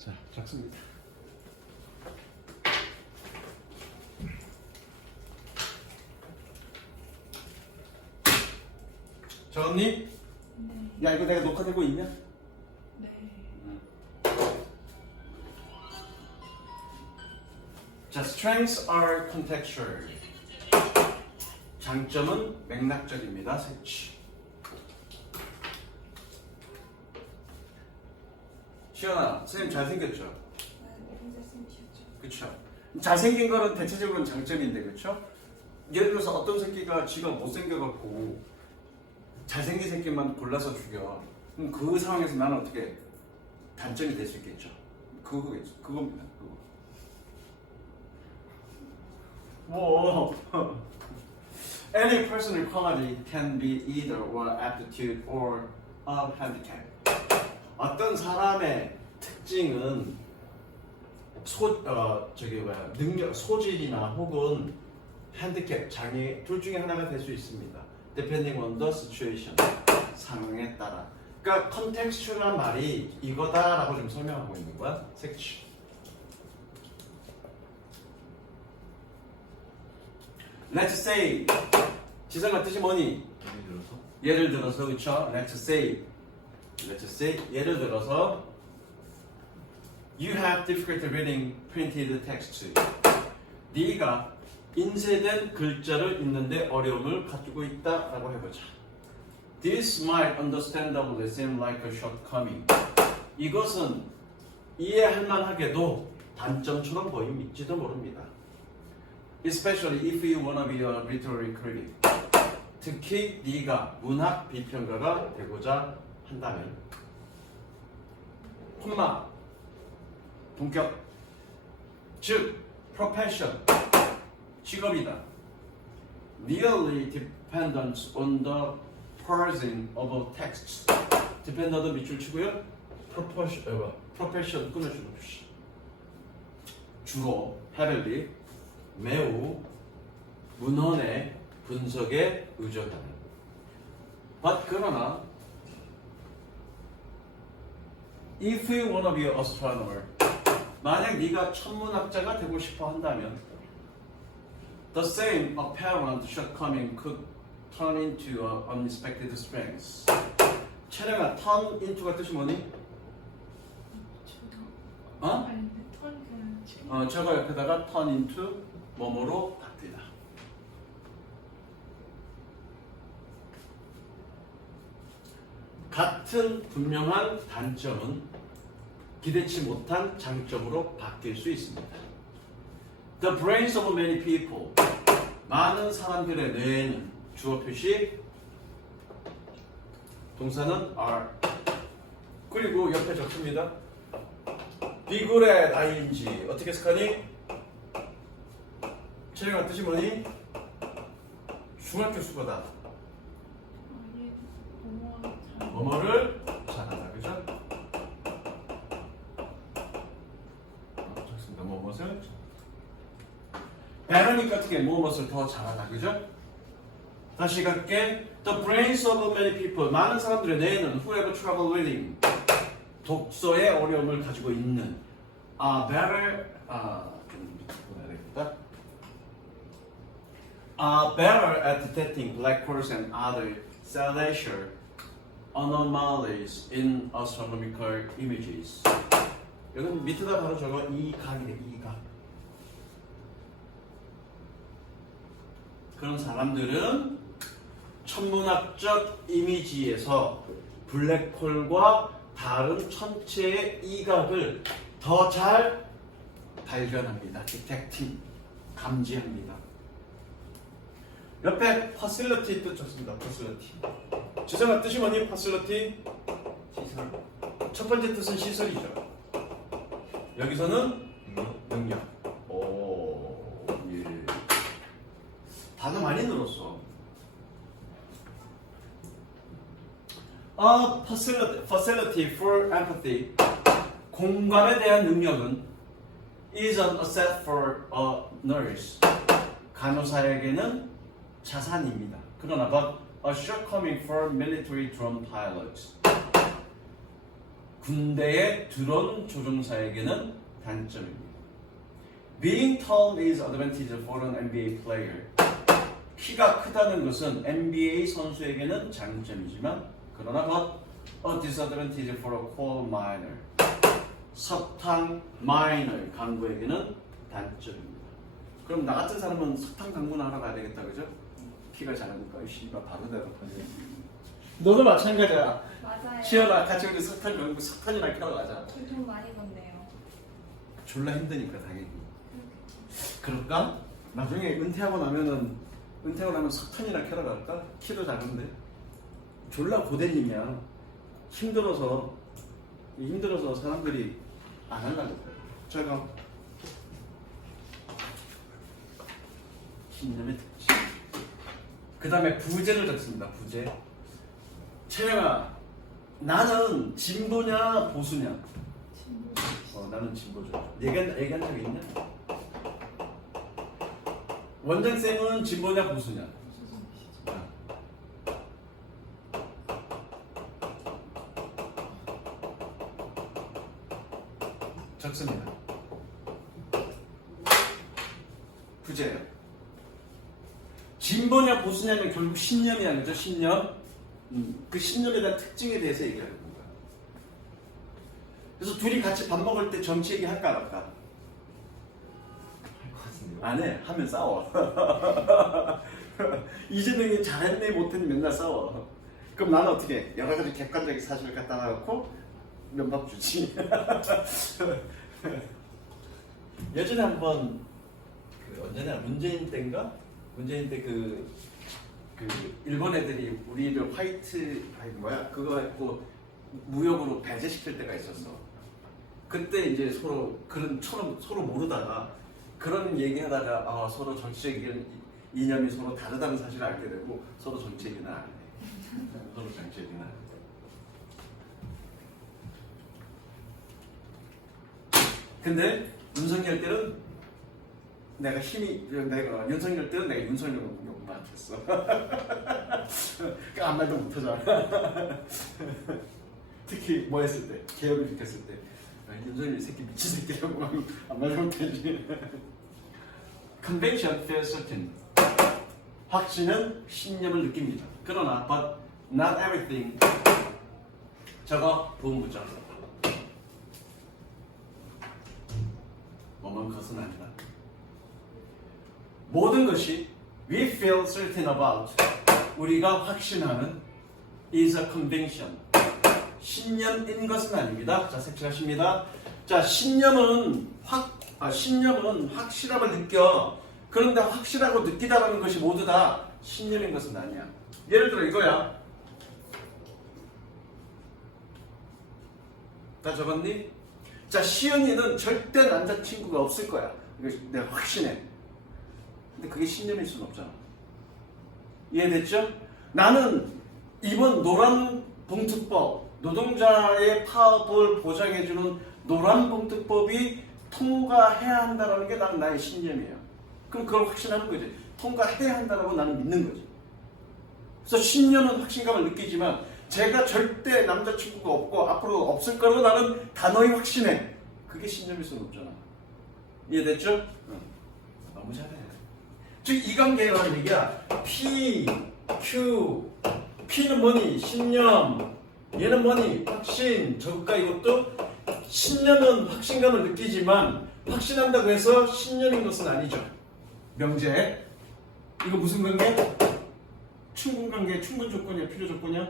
자, 작습니다. 적었니? 네. 야, 이거 내가 녹화되고 있냐? 네. 자, strengths are contextual. 장점은 맥락적입니다. 색치. 시연아, 선생님 잘생겼죠? 그쵸? 잘생긴 거는 대체적으로는 장점인데, 그쵸? 예를 들어서 어떤 새끼가 지가 못생겨갖고 잘생긴 새끼만 골라서 죽여. 그럼 그 상황에서 나는 어떻게 단점이 될 수 있겠죠? 그거겠죠. 그겁니다. 그거. 뭐 Any personal quality can be either one aptitude or a handicap. 어떤 사람의 특징은 능력, 소질이나 혹은 핸디캡, 장애 둘 중에 하나가 될 수 있습니다. Depending on the situation. 상황에 따라. 그러니까 contextual한 말이 이거다라고 좀 설명하고 있는 거야. 색치. Let's say. 지성아 뜻이 뭐니? 예를 들어서 그쵸? Let's say 예를 들어서 You have difficulty reading printed text. 네가 인쇄된 글자를 읽는데 어려움을 가지고 있다라고 해보자. This might understandably seem like a shortcoming. 이것은 이해할 만하게도 단점처럼 보일지도 모릅니다. Especially if you wanna be a literary critic. 특히 네가 문학 비평가가 되고자 한다면. 콤마 본격 즉 profession 직업이다. Nearly dependent on the parsing of texts. dependent은 밑줄 치고요. profession 끊어주고 주로 heavily 매우 문헌의 분석에 의존하는. But 그러나 if you wanna be an astronomer, 만약 네가 천문학자가 되고 싶어 한다면 the same apparent shortcoming could turn into an unexpected strength. 채령아, turn into가 뜻이 뭐니? 어? 아니, 턴 저거 옆에다가 turn into 뭐뭐로 바뀌다. 같은 분명한 단점은 기대치 못한 장점으로 바뀔 수 있습니다. The brains of many people. 많은 사람들의 뇌에는 주어 표시 동사는 are. 그리고 옆에 적습니다. 비굴의 나이인지 어떻게 해석하니? 채령아 뜻이 뭐니? 중학교 수거다. 뭐뭐를 잘한다. 그죠? 좋습니다. 뭐뭇을 베러니까 어떻게 뭐뭇을 더 잘하다. 그죠? 다시 갈게. The brains of many people. 많은 사람들의 뇌에는 who have trouble reading. 독서에 어려움을 가지고 있는 better 좀 보내야 되겠다. Better at detecting black holes and other celestial anomalies in astronomical images. 여러분 밑에다 바로 적어 이각이래. 이각. 그런 사람들은 천문학적 이미지에서 블랙홀과 다른 천체의 이각을 더 잘 발견합니다. detecting, 감지합니다. 옆에 facility 뜻 적습니다. facility. 지성아 뜻이 뭐니? facility? 시설. 첫 번째 뜻은 시설이죠. 여기서는 능력. 오, 예. 단어 많이 늘었어. Facility for empathy. 공감에 대한 능력은 is an asset for a nurse. 간호사에게는 자산입니다. 그러나 but a shortcoming for military drone pilots. 군대에 들어온 조종사에게는 단점입니다. Being tall is advantage for an NBA player. 키가 크다는 것은 NBA 선수에게는 장점이지만 그러나 but a disadvantage for a coal miner. 석탄 마이너 강구에게는 단점입니다. 그럼 나 같은 사람은 석탄 강구나 하러 가야 되겠다, 그죠? 키가 작으니까 씨발 바로 대답하네. 너도 마찬가지야. 맞아요. 시연아 같이 우리 석탄 강구 석탄이나 캐러 가자. 돈 많이 번대요. 졸라 힘드니까 당연히. 그럴까? 나중에 은퇴하고 나면 석탄이나 캐러 갈까? 키도 작은데. 졸라 고대님이야. 힘들어서 사람들이 안 하려고 그래. 제가 신념의 특징. 그 다음에 부제를 적습니다. 부제. 채영아, 나는 진보냐 보수냐? 진보. 나는 진보죠. 얘기한 적이 있냐? 원장쌤은 진보냐 보수냐? 적습니다. 부제예요. 진보냐 보수냐면 결국 신념이야, 그죠? 신념. 그 신념에 대한 특징에 대해서 얘기하는 거야. 그래서 둘이 같이 밥 먹을 때 정치 얘기 할까 안 할까? 안 해. 하면 싸워. 이재명이 잘했네 못했네 맨날 싸워. 그럼 나는 어떻게 해? 여러 가지 객관적인 사실을 갖다 놓고 면박 주지. 예전에 한번 언제나 문재인 때인가? 문재인 때 그 일본 애들이 우리를 화이트 그거 갖고 무역으로 배제시킬 때가 있었어. 그때 이제 서로 서로 모르다가 그런 얘기하다가 서로 정치적 이념이 서로 다르다는 사실을 알게 되고 서로 정치 얘기는 안 해. 서로 정치 얘기는 안 해. 근데 윤석열 때는 내가 윤석열 때는 내가 윤석열 욕만 했어. 아무 말도 못하잖아. 특히 뭐 했을 때, 개혁을 시켰을 때 윤석열 이 새끼 미친 새끼라고 아무 말도 못하지. Conviction feels certain. 확신은 신념을 느낍니다. 그러나 but not everything. 저거 부음부장. 뭐만 것은 아니다. 모든 것이 we feel certain about 우리가 확신하는 is a conviction. 신념인 것은 아닙니다. 자, 색칠하십니다. 자, 신념은 확실함을 느껴. 그런데 확실하고 느끼다라는 것이 모두 다 신념인 것은 아니야. 예를 들어 이거야. 다 적었니? 자, 시연이는 절대 남자친구가 없을 거야. 이거 내가 확신해. 근데 그게 신념일 수는 없잖아. 이해됐죠? 나는 이번 노란봉투법, 노동자의 파업을 보장해주는 노란봉투법이 통과해야 한다는 게 나는 나의 신념이에요. 그럼 그걸 확신하는 거지. 통과해야 한다고 나는 믿는 거지. 그래서 신념은 확신감을 느끼지만 제가 절대 남자친구가 없고 앞으로 없을 거라고 나는 단호히 확신해. 그게 신념일 수는 없잖아. 이해됐죠? 응. 너무 잘해. 즉 이 관계라는 얘기야. P, Q, P는 뭐니? 신념. 얘는 뭐니? 확신. 저것과 이것도 신념은 확신감을 느끼지만 확신한다고 해서 신념인 것은 아니죠. 명제. 이거 무슨 관계? 충분 관계. 충분 조건이야? 필요 조건이야?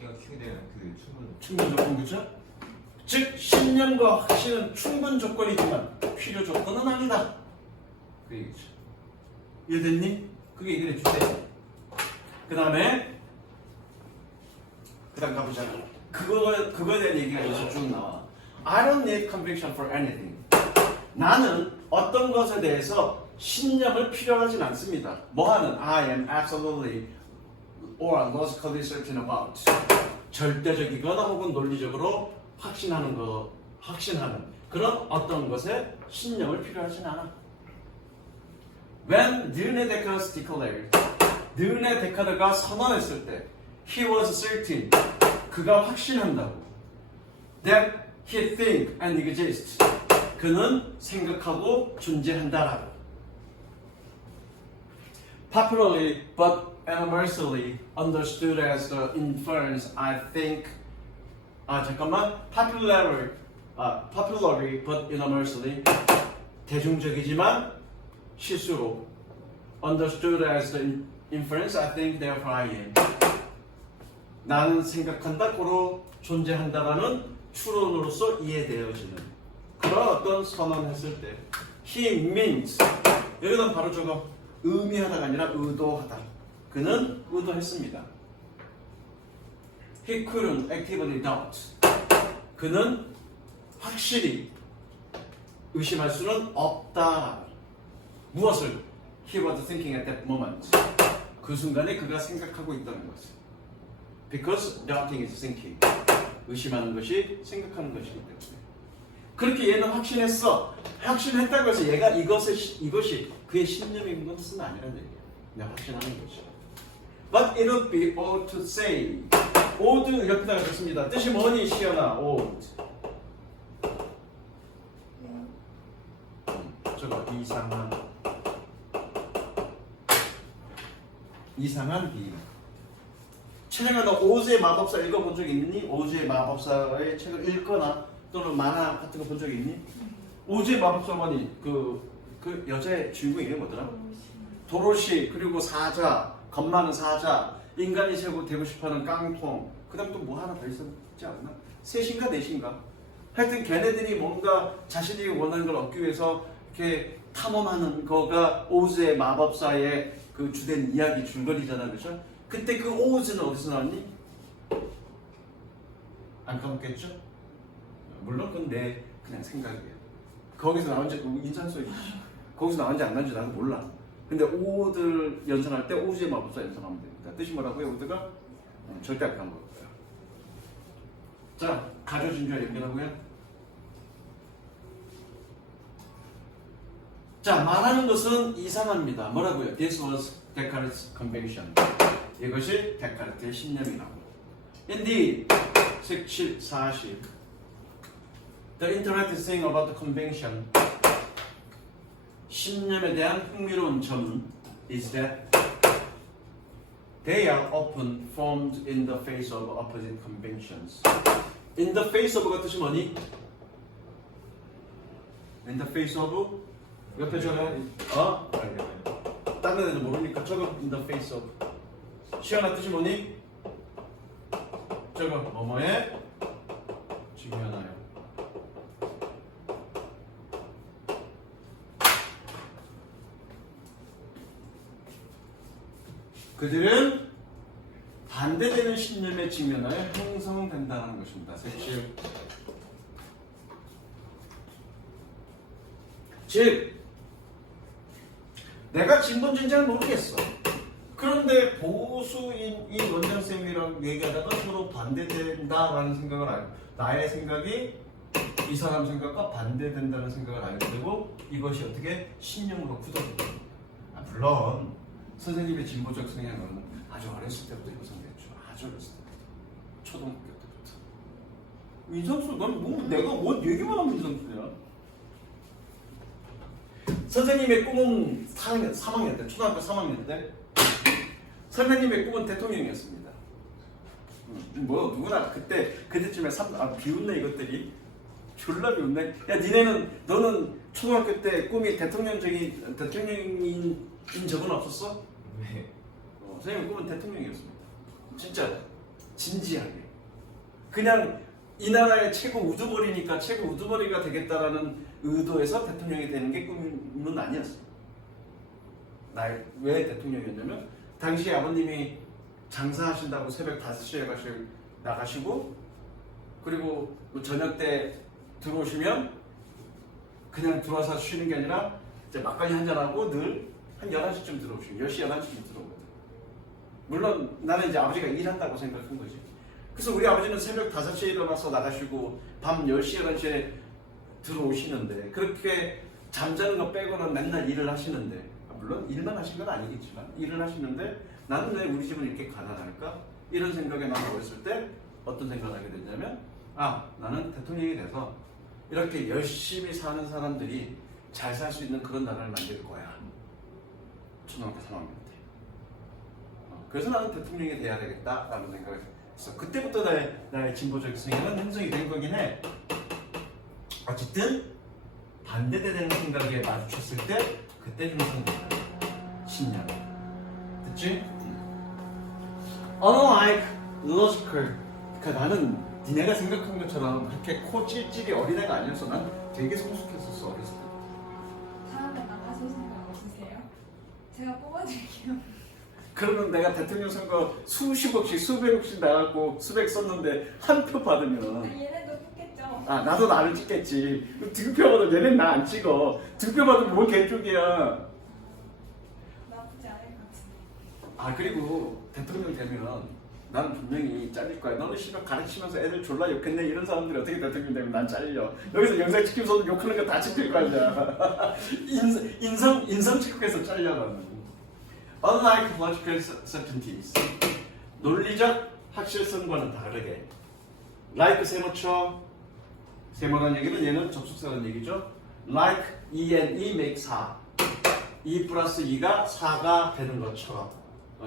걔가 키우게 되면 그 충분 조건, 그죠? 즉 신념과 확신은 충분 조건이지만 필요 조건은 아니다. 그 얘기죠. 이해됐니? 그게 얘기를 해주세요. 그 다음 가보자. 그거에 대한 얘기가 여기서 쭉 나와. I don't need conviction for anything. 나는 어떤 것에 대해서 신념을 필요하진 않습니다. 뭐하는? I am absolutely or logically certain about. 절대적이거나 혹은 논리적으로 확신하는 그런 어떤 것에 신념을 필요하진 않아. When 르네 데카르트 declared, 르네 데카르트가 선언했을 때, he was certain, 그가 확신한다고. that he think and exists. 그는 생각하고 존재한다라고. Popularly but universally understood as the inference I think. Popularly but universally 대중적이지만 실수로 understood as the inference I think therefore I am. 나는 생각한다 고로 존재한다라는 추론으로서 이해되어지는 그런 어떤 선언했을 때 he means 여기다 바로 적어 의미하다가 아니라 의도하다. 그는 의도했습니다. He couldn't actively doubt. 그는 확실히 의심할 수는 없다. 무엇을? He was thinking at that moment. 그 순간에 그가 생각하고 있다는 것을. Because doubting is thinking. 의심하는 것이 생각하는 것이기 때문에. 그렇게 얘는 확신했어. 확신했다고 해서 얘가 이것이 그의 신념인 것은 아니라는 얘기야. 그냥 확신하는 것이. But it would be odd to say. odd 이렇게다가 좋습니다. 뜻이 뭐니 시연아? odd. 저거 이상한 비유. 최근에 너 오즈의 마법사 읽어본 적 있니? 오즈의 마법사의 책을 읽거나 또는 만화 같은 거 본 적이 있니? 오즈의 마법사 뭐니? 그 여자의 주인공 이름이 뭐더라? 도로시 그리고 사자 겁 많은 사자 인간이 되고 싶어하는 깡통 그 다음 또 뭐 하나 더 있었지 않나? 셋인가 넷인가? 하여튼 걔네들이 뭔가 자신이 원하는 걸 얻기 위해서 이렇게 탐험하는 거가 오즈의 마법사의 그 주된 이야기 줄거리잖아, 그렇죠? 그때 그 오즈는 어디서 나왔니? 안 까먹겠죠? 물론 그건 내 그냥 생각이에요. 거기서 나온지 인상소리 거기서 나온지 안 나온지 나도 몰라. 근데 오들 연상할 때 오즈의 마법사 연상하면 됩니다. 뜻이 뭐라고요? 오드가? 절대 안 까먹을 거예요. 자, 가져진주와 연결하고요. 자, 말하는 것은 이상합니다. 뭐라고요? This was Descartes' conviction. 이것이 데카르트의 신념이라고. Indeed, 40. The interesting thing about the conviction. 신념에 대한 흥미로운 점은 is that they are often formed in the face of opposite convictions. In the face of가 뜻이 뭐니? In the face of 옆에 적어. 다른 애들 모르니까 적어. In the face of. 시연아 뜻이 뭐니? 적어. 뭐뭐에 중요하나요? 그들은 반대되는 신념에 직면하여 형성된다는 것입니다. 색칠. 즉, 내가 진본주의인지 잘 모르겠어. 그런데 보수인 이 원장쌤이랑 얘기하다가 서로 반대된다라는 생각을 알고 나의 생각이 이 사람 생각과 반대된다는 생각을 알게 되고 이것이 어떻게 신념으로 굳어집니다. 물론 선생님의 진보적 성향은 아주 어렸을 때부터 형성됐죠. 아주 어렸을 때부터. 초등학교 때부터. 인상수, 넌 내가 뭔 얘기만 하면 인상수야. 선생님의 꿈은 3학년 때, 초등학교 3학년 때 선생님의 꿈은 대통령이었습니다. 뭐 누구나 그때쯤에 비웃네 이것들이. 졸라 비웃네. 야 너는 초등학교 때 꿈이 대통령인 적은 없었어? 네. 선생님 꿈은 대통령이었습니다. 진짜 진지하게. 그냥 이 나라의 최고 우두머리니까 최고 우두머리가 되겠다라는 의도에서 대통령이 되는 게 꿈은 아니었어요. 왜 대통령이었냐면 당시 아버님이 장사하신다고 새벽 5시에 나가시고 그리고 저녁 때 들어오시면 그냥 들어와서 쉬는 게 아니라 이제 막걸리 한잔하고 늘 한 11시쯤 들어오시고 10시, 11시쯤 들어오거든. 물론 나는 이제 아버지가 일한다고 생각한 거지. 그래서 우리 아버지는 새벽 5시에 일어나서 나가시고 밤 10시, 11시에 들어오시는데 그렇게 잠자는 거 빼고는 맨날 일을 하시는데 물론 일만 하신 건 아니겠지만 일을 하시는데 나는 왜 우리 집은 이렇게 가난할까? 이런 생각에 나는 어렸을 때 어떤 생각을 하게 됐냐면 나는 대통령이 돼서 이렇게 열심히 사는 사람들이 잘 살 수 있는 그런 나라를 만들 거야. 초등학교 3학년 때. 그래서 나는 대통령이 돼야 되겠다라는 생각을 했어. 그때부터 나의 진보적 성향은 형성이 된 거긴 해. 어쨌든 반대되는 생각에 마주쳤을 때 그때 형성된 거야. 신념. 됐지? Unlike logical. 그러니까 나는 니네가 생각한 것처럼 그렇게 코 찔찔이 어린애가 아니었어. 난 되게 성숙했었어 어렸을 때. 다음에 나가실 생각 없으세요? 제가 뽑아드릴게요. 그러면 내가 대통령 선거 수십억씩 수백억씩 나가고 수백 썼는데 한 표 받으면 얘네도 뽑겠죠? 나도 나를 찍겠지. 두 표 받으면 얘는 나 안 찍어. 두 표 받으면 뭘 개쪽이야. 나쁘지 않을 것 같은데. 그리고 대통령 되면 나는 분명히 잘릴 거야. 너는 씨발 가르치면서 애들 졸라 욕했네. 이런 사람들이 어떻게 대통령 되면 난 잘려. 여기서 영상 찍히면서 욕하는 거 다 찍힐 거 아니야. 인성 찍혀서 잘려 나는. Unlike logical certainties, 논리적 확실성과는 다르게 like 세모쳐, 세모라는 얘기는 얘는 접속사라는 얘기죠. like 2 make 4, 2 플러스 2가 4가 되는 것처럼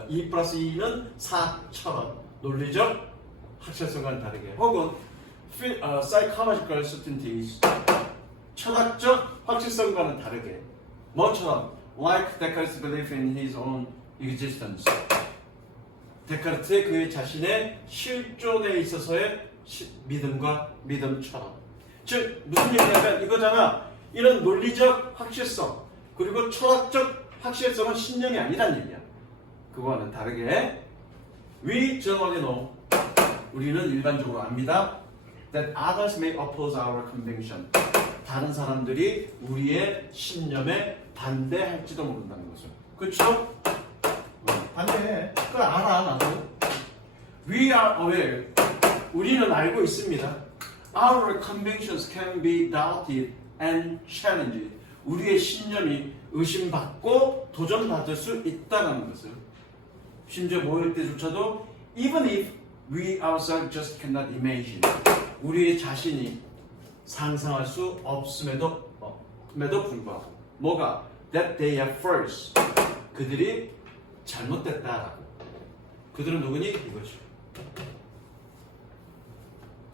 2 플러스 2는 4처럼 논리적 확실성과는 다르게 혹은 psychological certainties, 철학적 확실성과는 다르게 뭐처럼 like Descartes' belief in his own existence. 데카르트의 그의 자신의 실존에 있어서의 믿음처럼. 즉 무슨 얘기냐면 이거잖아. 이런 논리적 확실성 그리고 철학적 확실성은 신념이 아니란 얘기야. 그거와는 다르게 we generally know, 우리는 일반적으로 압니다. that others may oppose our conviction. 다른 사람들이 우리의 신념에 반대할지도 모른다는 거죠. 그렇죠? 반대해. 그걸 알아 나도. We are aware. 우리는 알고 있습니다. Our convictions can be doubted and challenged. 우리의 신념이 의심받고 도전받을 수 있다는 것을. 심지어 모일 때조차도 even if we ourselves just cannot imagine. 우리의 자신이 상상할 수 없음에도 불구하고 뭐가? That they are false. 그들이 잘못됐다라고. 그들은 누구니? 이거죠.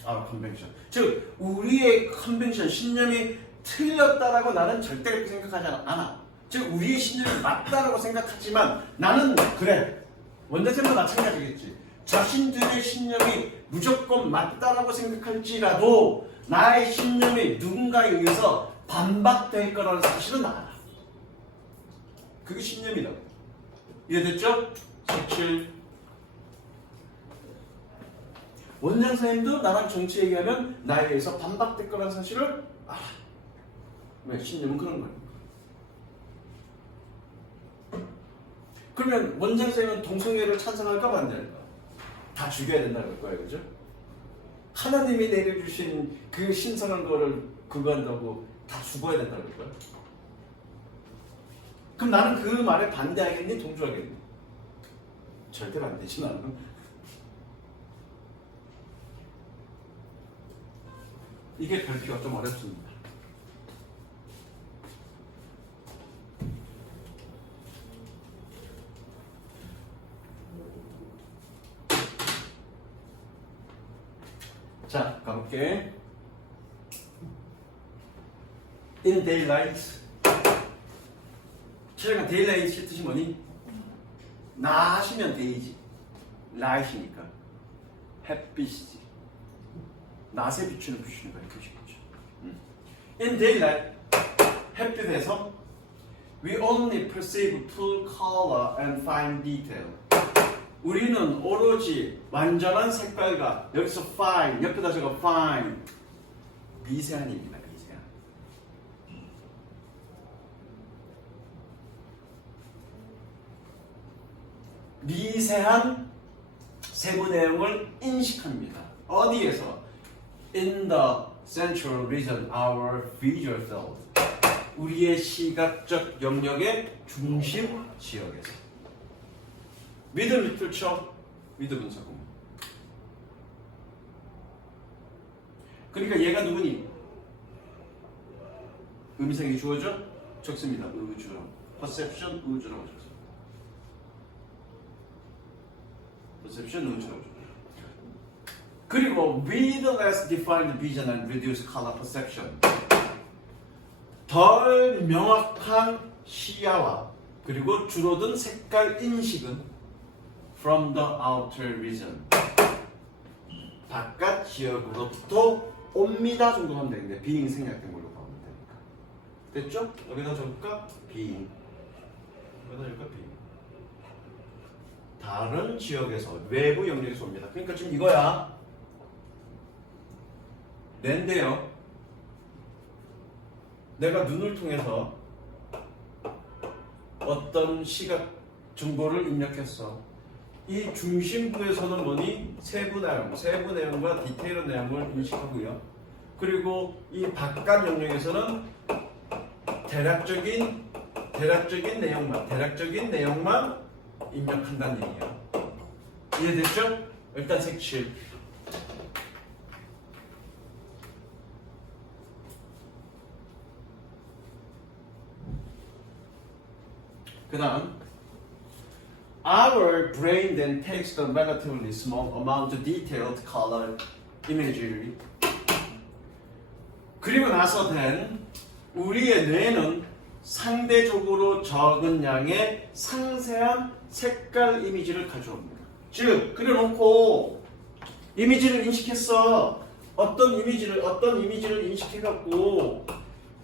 컨벤션. 즉 우리의 컨벤션 신념이 틀렸다라고 나는 절대 그렇게 생각하지 않아. 즉 우리의 신념이 맞다라고 생각하지만 나는 그래. 원자쌤도 마찬가지겠지. 자신들의 신념이 무조건 맞다라고 생각할지라도 나의 신념이 누군가에 의해서 반박될 거라는 사실은 알아. 그게 신념이다. 이해됐죠? 17. 원장 선생님도 나랑 정치 얘기하면 나에 의해서 반박될 거라는 사실을 알아. 왜? 신념은 그런 거예요. 그러면 원장 선생님은 동성애를 찬성할까 반대할까? 다 죽여야 된다는 거예요, 그죠? 하나님이 내려주신 그 신선한 거를 그거 한다고 다 죽어야 된다는 거예요? 그럼 나는 그 말에 반대하겠니? 동조하겠니? 절대 반대지 나는. 이게 별표가 좀 어렵습니다. 자, 가볼게. In daylight. 최근에 데일라이트 뜻이 뭐니? 낮이면 데이지. 라이트니까. 햇빛이지. 낮에 비추는 거야. 표시겠죠. In daylight. 햇빛에서 we only perceive full color and fine detail. 우리는 오로지 완전한 색깔과 여기서 fine, 옆에다 적어 fine. 미세한 얘기다. 미세한 세부 내용을 인식합니다. 어디에서? In the central region, our visual field. 우리의 시각적 영역의 중심 지역에서. 미드 리틀처, 미드 분석공. 그러니까 얘가 누구니? 음색이 주어져? 적습니다. 우주로. perception 우주라고 적습니다. perception 우주라고 적습니다. 그리고 with less defined vision and reduced color perception. 덜 명확한 시야와 그리고 줄어든 색깔 인식은 from the outer region. 바깥 지역으로부터 옵니다 정도 하면 되는데 being 생략된 걸로 보면 되니까. 됐죠? 여기다 적을까? being. 여기다 적을까? being. 다른 지역에서 외부 영역에서 옵니다. 그러니까 지금 이거야. 낸데요. 내가 눈을 통해서 어떤 시각 정보를 입력했어. 이 중심부에서는 뭐니? 세부 내용과 디테일한 내용을 인식하고요. 그리고 이 바깥 영역에서는 대략적인 내용만 입력한다는 얘기야. 이해됐죠? 일단 색칠. 그 다음 Our brain then takes the relatively small amount of detailed color imagery. 그리고 나서 된 우리의 뇌는 상대적으로 적은 양의 상세한 색깔 이미지를 가져옵니다. 즉, 그려놓고 이미지를 인식했어. 어떤 이미지를 인식해갖고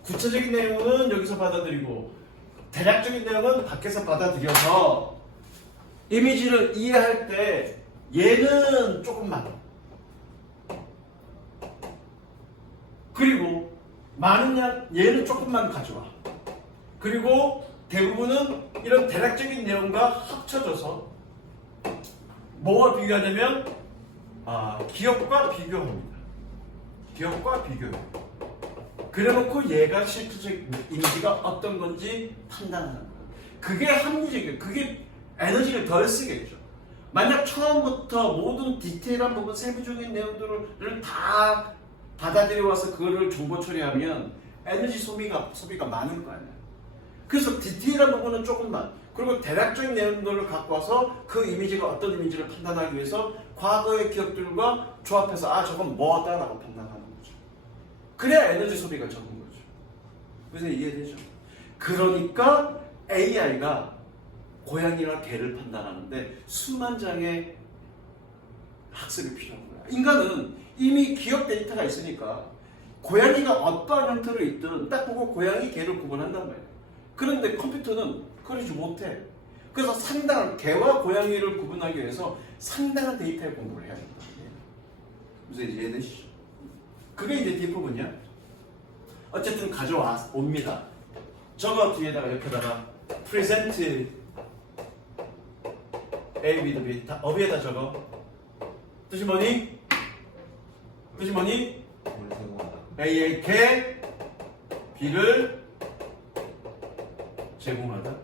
구체적인 내용은 여기서 받아들이고 대략적인 내용은 밖에서 받아들여서 이미지를 이해할 때 얘는 조금만 그리고 많은 양 얘는 조금만 가져와. 그리고 대부분은 이런 대략적인 내용과 합쳐져서 뭐와 비교하냐면 기억과 비교합니다. 기억과 비교해요. 그래놓고 얘가 실질적 이미지가 어떤 건지 판단하는 거예요. 그게 합리적이에요. 그게 에너지를 덜 쓰겠죠. 만약 처음부터 모든 디테일한 부분, 세부적인 내용들을 다 받아들여와서 그거를 정보 처리하면 에너지 소비가 많을 거 아니에요. 그래서 디테일한 부분은 조금만, 그리고 대략적인 내용들을 갖고 와서 그 이미지가 어떤 이미지를 판단하기 위해서 과거의 기억들과 조합해서 저건 뭐다라고 판단하는 거죠. 그래야 에너지 소비가 적은 거죠. 그래서 이해되죠? 그러니까 AI가 고양이나 개를 판단하는데 수만 장의 학습이 필요한 거야. 인간은 이미 기억 데이터가 있으니까 고양이가 어떠한 형태로 있든 딱 보고 고양이, 개를 구분한단 말이야. 그런데 컴퓨터는 그러지 못해. 그래서 상당한 개와 고양이를 구분하기 위해서 상당한 데이터의 공부를 해야 된다. 무슨 이해되시죠? 그게 이제 뒷부분이야. 어쨌든 옵니다. 저거 뒤에다가 옆에다가 present A with B 어비에다 적어. 뜻이 뭐니? A의 개, B를 제공하다.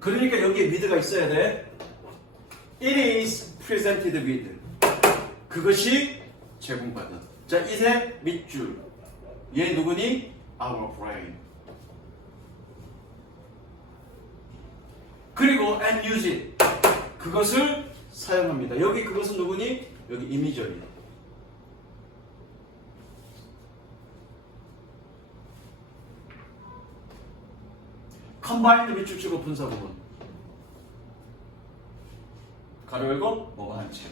그러니까 여기에 with가 있어야 돼. It is presented with. 그것이 제공받은. 자, 이세 밑줄. 얘 누구니? Our brain. 그리고 and use it. 그것을 사용합니다. 여기 그것은 누구니? 여기 이미저리. combined 밑줄 치고 분사 부분. 가로 열고 뭐가 한 채.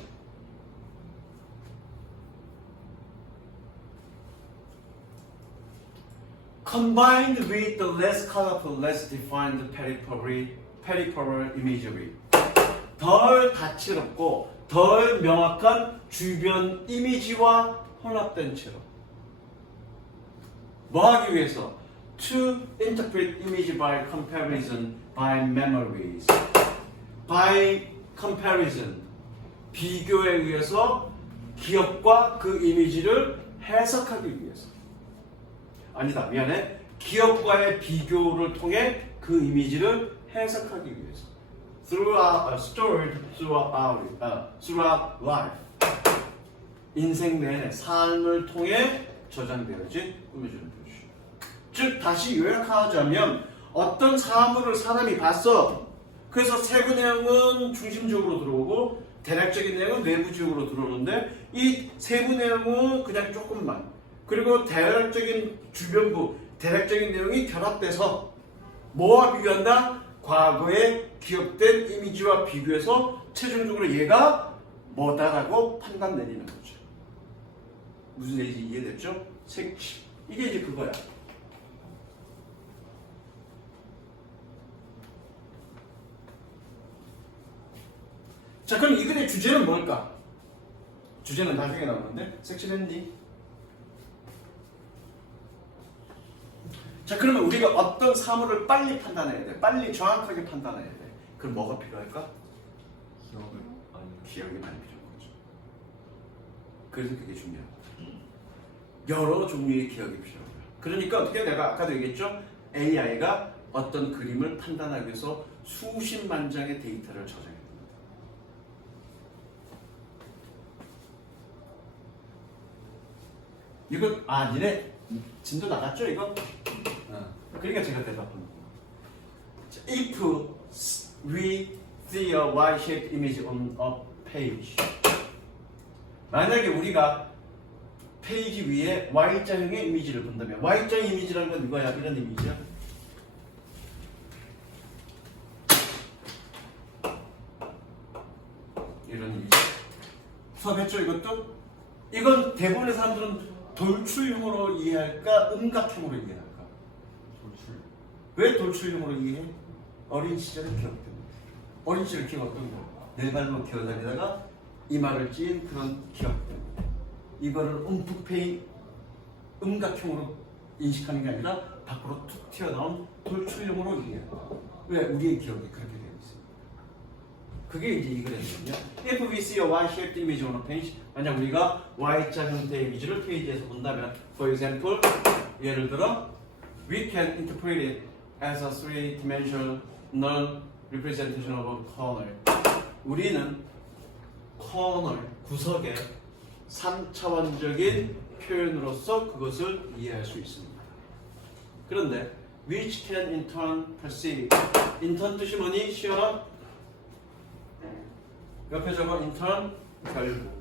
combined with the less colorful, less defined peripheral imagery. 덜 다채롭고 덜 명확한 주변 이미지와 혼합된 채로 뭐 하기 위해서? To interpret image by comparison by memories. By comparison. 비교에 의해서 기억과 그 이미지를 해석하기 위해서. 아니다, 미안해. 기억과의 비교를 통해 그 이미지를 해석하기 위해서. stored throughout life. 인생 내내 삶을 통해 저장되어진 꾸며주는 표시. 즉 다시 요약하자면 어떤 사물을 사람이 봤어. 그래서 세부 내용은 중심적으로 들어오고 대략적인 내용은 내부적으로 들어오는데 이 세부 내용은 그냥 조금만 그리고 대략적인 주변부 대략적인 내용이 결합돼서 뭐와 비교한다? 과거에 기억된 이미지와 비교해서 최종적으로 얘가 뭐다라고 판단 내리는 거죠. 무슨 얘기인지 이해됐죠? 색칠. 이게 이제 그거야. 자, 그럼 이 글의 주제는 뭘까? 주제는 나중에 나오는데 색칠했니? 자, 그러면 우리가 어떤 사물을 빨리 판단해야 돼. 빨리 정확하게 판단해야 돼. 그럼 뭐가 필요할까? 기억을 아니 기억이 많이 필요한 거죠. 그래서 그게 중요한 거죠. 여러 종류의 기억이 필요해요. 그러니까 어떻게 내가 아까도 얘기했죠? AI가 어떤 그림을 판단하기 위해서 수십만 장의 데이터를 저장해요. 이거 니네 진도 나갔죠 이거? 그러니까 제가 대답한 거. If we see a Y-shaped image on a page, 만약에 우리가 페이지 위에 Y자형의 이미지를 본다면 Y자형 이미지라는 건 이거야. 이런 이미지야. 이런 이미지. 수업했죠 이것도? 이건 대부분의 사람들은 돌출형으로 이해할까? 음각형으로 이해할까? 돌출. 왜 돌출형으로 이해해? 어린 시절의 기억 때문에. 어린 시절 기억 어떤 거? 네 발로 기어다니다가 이마를 찧은 그런 기억 때문에. 이거를 움푹 패인 음각형으로 인식하는 게 아니라 밖으로 툭 튀어나온 돌출형으로 이해해. 왜? 우리의 기억이 그렇게 되어 있습니다. 그게 이제 이 그림이거든요. If we see a Y-shaped image on a page, 만약 우리가 Y자 형태의 이미지를 페이지에서 본다면, for example, 예를 들어, we can interpret it as a three-dimensional representation of a corner. 우리는 corner, 구석의 3차원적인 표현으로서 그것을 이해할 수 있습니다. 그런데 which can in turn perceive. in turn 뜻이 뭐니? 시연아? 옆에 적어 in turn 결국.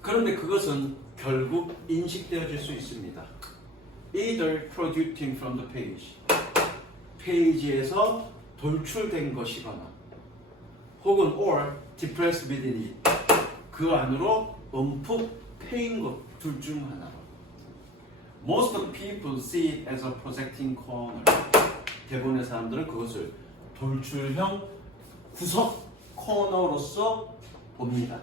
그런데 그것은 결국 인식되어질 수 있습니다. Either producing from the page. 페이지에서 돌출된 것이거나 혹은 or depressed within it. 그 안으로 움푹 패인 것 둘 중 하나로. Most of the people see it as a projecting corner. 대부분의 사람들은 그것을 돌출형 구석 코너로서 봅니다.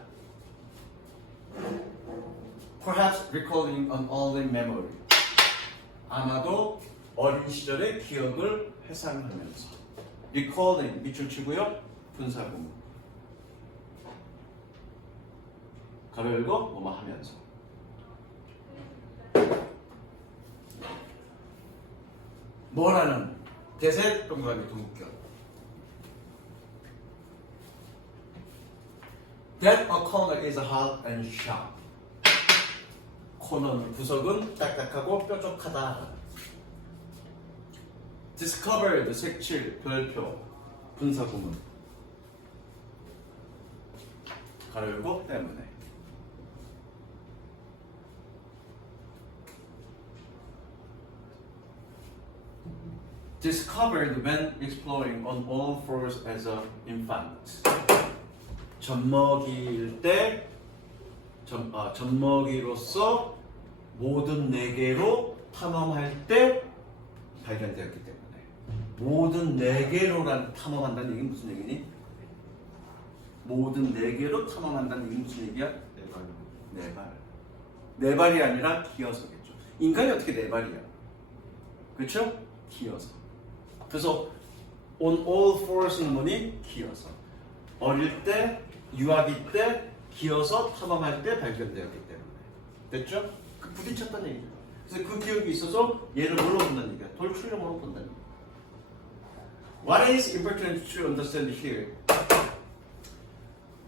Perhaps recalling an early memory. 아마도 어린 시절의 기억을 회상하면서. Recalling 밑줄 치고요. 분사구문. 가로 열고 뭐뭐 하면서. 뭐라는 대세 동그라미 둥겨. That a corner is hard and sharp. 코너는 구석은 딱딱하고 뾰족하다. Discovered 색칠 별표 분사구문. 가로 열고 때문에. Discovered when exploring on all fours as an infant. 젖먹이일 때, 젖먹이로서 모든 네 개로 탐험할 때 발견되었기 때문에. 모든 네 개로란 탐험한다는 얘기는 무슨 얘기니? 모든 네 개로 탐험한다는 얘기는 무슨 얘기야? 네 발. 네 발. 네 발이 아니라 기어서겠죠. 인간이 어떻게 네 발이야? 그렇죠? 기어서. 그래서 on all fours는 뭐니? 기어서. 어릴 때, 유아기 때, 기어서 탐험할 때 발견되었기 때문에. 됐죠? 그 부딪혔다는 얘기죠. 그래서 그 기억이 있어서 얘를 뭘로 본다는 얘기야? 돌출형으로 본다는 얘기야. What is important to understand here?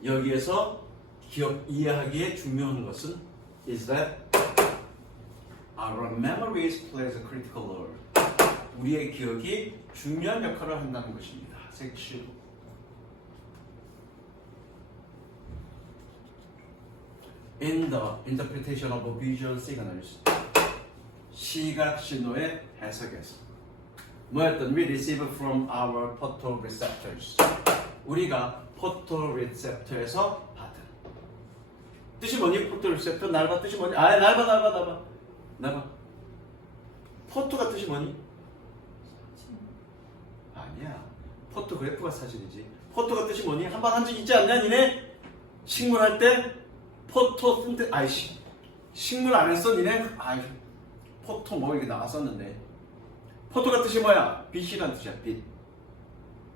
여기에서 기억 이해하기에 중요한 것은 is that our memories plays a critical role. 우리의 기억이 중요한 역할을 한다는 것입니다. 색칠. In the interpretation of visual signals, 시각 신호의 해석에서 뭐였던 we receive from our photoreceptors. 우리가 photoreceptor에서 받은 뜻이 뭐니? photoreceptor 날봐 뜻이 뭐니? 아 날봐 포토가 뜻이 뭐니? 아니야. 포토그래프가 사진이지. 포토가 뜻이 뭐니? 한 번 한 적 있지 않냐 니네? 식물 할 때 포토 쓴데 아이씨 식물 안 했어 니네? 아이 포토 뭐 이게 나왔었는데 포토가 뜻이 뭐야? 빛이란 뜻이야. 빛.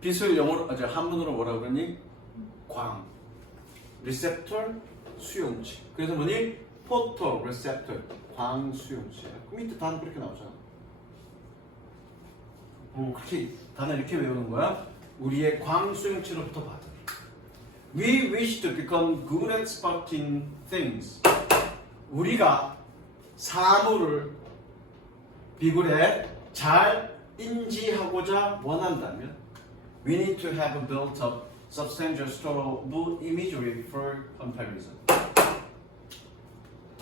빛을 영어로 한문으로 뭐라고 그러니? 광. 리셉터 수용체. 그래서 뭐니? 포토 리셉터 광 수용체. 그 밑에 단어 그렇게 나오잖아. 그렇게 단어 이렇게 외우는 거야. 우리의 광 수용체로부터 받은. We wish to become good at spotting things. 우리가 사물을 비굴해 잘 인지하고자 원한다면 we need to have built up substantial store of imagery for comparison.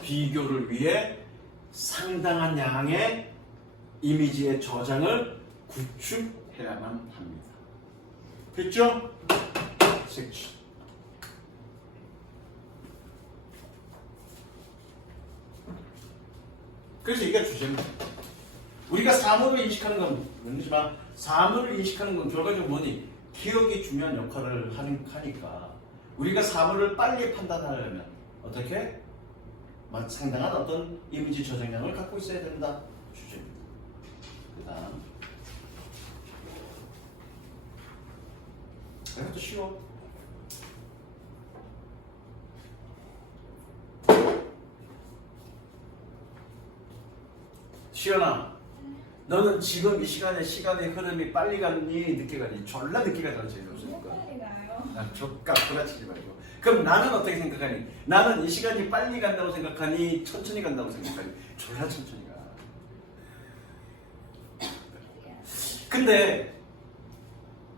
비교를 위해 상당한 양의 이미지의 저장을 구축해야만 합니다. 됐죠? 색칠. 그래서 이게 주제입니다. 우리가 사물을 인식하는 건 뭔지만 사물을 인식하는 건 결과적으로 뭐니? 기억이 중요한 역할을 하니까 우리가 사물을 빨리 판단하려면 어떻게? 상당한 어떤 이미지 저장량을 갖고 있어야 된다. 주제입니다. 그 다음 이것도 쉬워. 시연아, 너는 지금 이 시간에 시간의 흐름이 빨리 가니 늦게 가니? 졸라 늦게 가잖아 제일 없으니까. 빨리 가요. 족값 구라치지 말고. 그럼 나는 어떻게 생각하니? 나는 이 시간이 빨리 간다고 생각하니? 천천히 간다고 생각하니? 졸라 천천히 가. 근데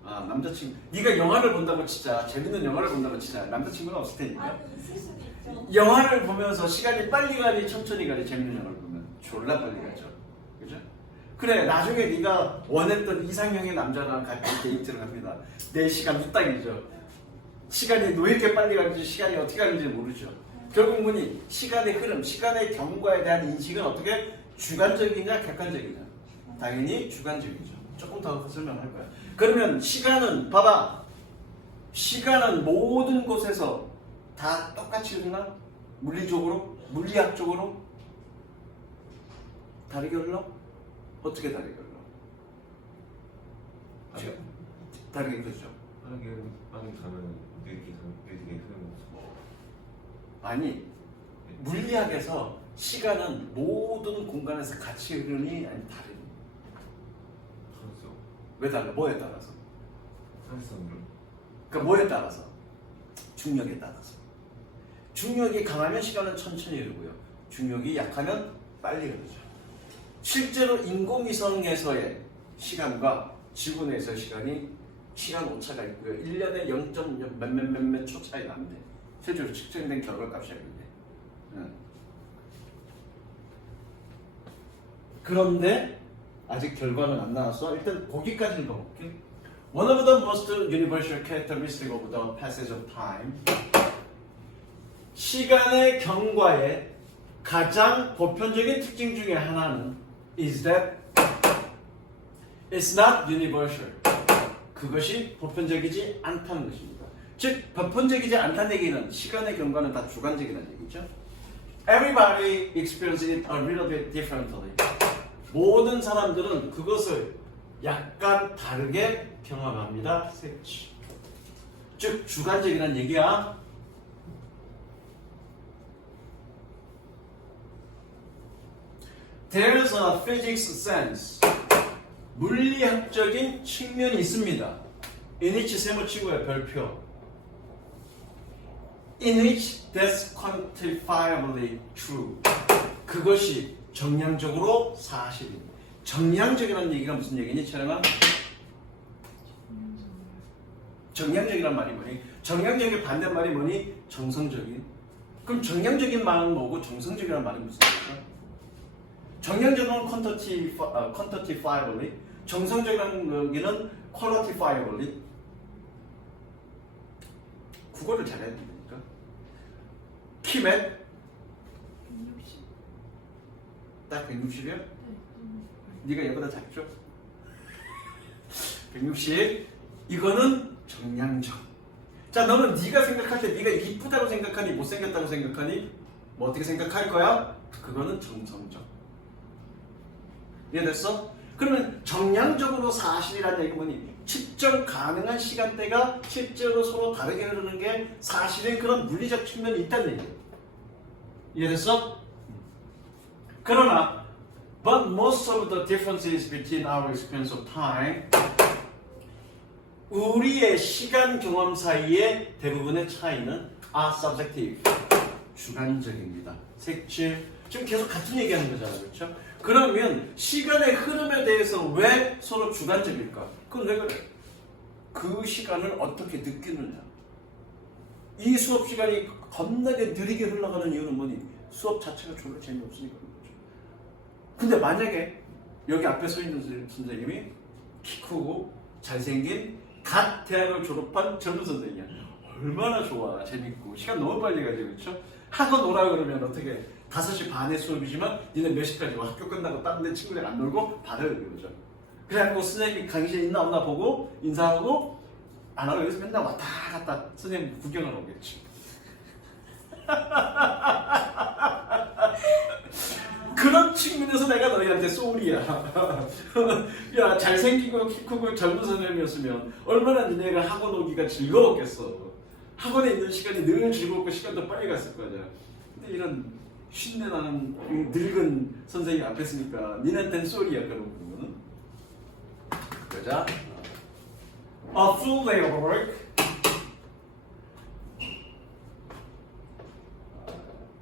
남자친구 네가 영화를 본다고 치자. 재밌는 영화를 본다고 치자. 남자친구는 없을 테니까. 아니 있을 수도 있죠. 영화를 보면서 시간이 빨리 가니 천천히 가니 재밌는 영화를 보면 졸라 빨리 가죠. 그죠? 그래 나중에 네가 원했던 이상형의 남자랑 같이 데이트를 합니다. 내 시간 후딱이죠. 시간이 왜 이렇게 빨리 가는지 시간이 어떻게 가는지 모르죠. 결국 뭐니? 시간의 흐름, 시간의 경과에 대한 인식은 어떻게 주관적이냐 객관적이냐? 당연히 주관적이죠. 조금 더 설명할 거야. 그러면 시간은 봐봐. 시간은 모든 곳에서 다 똑같이 흐르나? 물리적으로? 물리학적으로? 다르게 흘러? 어떻게 다르게 흘러? 다르게 흐르죠. 빠르게 가면 느리게 흐르는 거죠. 아니 물리학에서 시간은 모든 공간에서 같이 흐르니 아니 다르니? 그렇죠. 왜 달라? 뭐에 따라서? 사실상으로. 그러니까 뭐에 따라서? 중력에 따라서. 중력이 강하면 시간은 천천히 흐르고요. 중력이 약하면 빨리 흐르죠. 실제로 인공위성에서의 시간과 지구 내에서의 시간 오차가 있고요. 1년에 0. 몇몇 초 차이 납니다. 실제로 측정된 결과값이야. 그런데 아직 결과는 안 나왔어. 일단 거기까지 읽어볼게. One of the most universal characteristics of the passage of time. 시간의 경과의 가장 보편적인 특징 중에 하나는 is that it's not universal. 그것이 보편적이지 않다는 것입니다. 즉 보편적이지 않다는 얘기는 시간의 경과는 다 주관적이라는 얘기죠. Everybody experiences it a little bit differently. 모든 사람들은 그것을 약간 다르게 경험합니다. 색치. 즉 주관적이라는 얘기야. There's a physics sense. 물리학적인 측면이 있습니다. In which 세모치고의 별표. In which that's quantifiably true. 그것이 정량적으로 사실입니다. 정량적이라는 얘기가 무슨 얘기니? 촬영아? 정량적이란 말이 뭐니? 정량적의 반대말이 뭐니? 정성적인. 그럼 정량적인 말은 뭐고 정성적이란 말이 무슨 얘기일까? 정량적은 quantifiably, 정성적이라는 여기는 qualitatively. 국어를 잘해야 됩니까? 키몇? 160. 딱 160이야? 네가 얘보다 작죠? 160. 이거는 정량적. 자, 너는 네가 생각할 때 네가 이쁘다고 생각하니 못생겼다고 생각하니 뭐 어떻게 생각할 거야? 그거는 정성적. 이해됐어? 그러면 정량적으로 사실이라는 얘기는 뭐니? 측정 가능한 시간대가 실제로 서로 다르게 흐르는 게 사실의 그런 물리적 측면이 있다는 얘기예요. 이해됐어? 그러나 but most of the differences between our experience of time, 우리의 시간 경험 사이의 대부분의 차이는 are subjective, 주관적입니다. 색칠. 지금 계속 같은 얘기하는 거잖아요. 그렇죠? 그러면 시간의 흐름에 대해서 왜 서로 주관적일까? 그건 왜 그래? 그 시간을 어떻게 느끼느냐. 이 수업 시간이 겁나게 느리게 흘러가는 이유는 뭐니? 수업 자체가 별로 재미없으니까 그런 거죠. 근데 만약에 여기 앞에 서 있는 선생님이 키 크고 잘생긴 갓 대학을 졸업한 젊은 선생님이야. 얼마나 좋아. 재밌고 시간 너무 빨리 가지. 그렇죠? 학원 오라 그러면 어떻게 5시 반에 수업이지만 니네 몇 시까지 와? 학교 끝나고 다른 데 친구들이랑 안 놀고 받아요. 그러죠. 그래갖고 선생님이 강의실에 있나 없나 보고 인사하고 안 하고 여기서 맨날 왔다 갔다 선생님 구경을 오겠지. 그런 측면에서 내가 너희한테 소울이야. 야, 잘생기고 키 크고 젊은 선생님이었으면 얼마나 니네가 학원 오기가 즐거웠겠어. 학원에 있는 시간이 늘 즐겁고 시간도 빨리 갔을 거야. 근데 이런 쉰내 나는 늙은 선생님 앞에 있으니까 니네한테는 소울이야. 그런 부분은. 그자. A full day of work.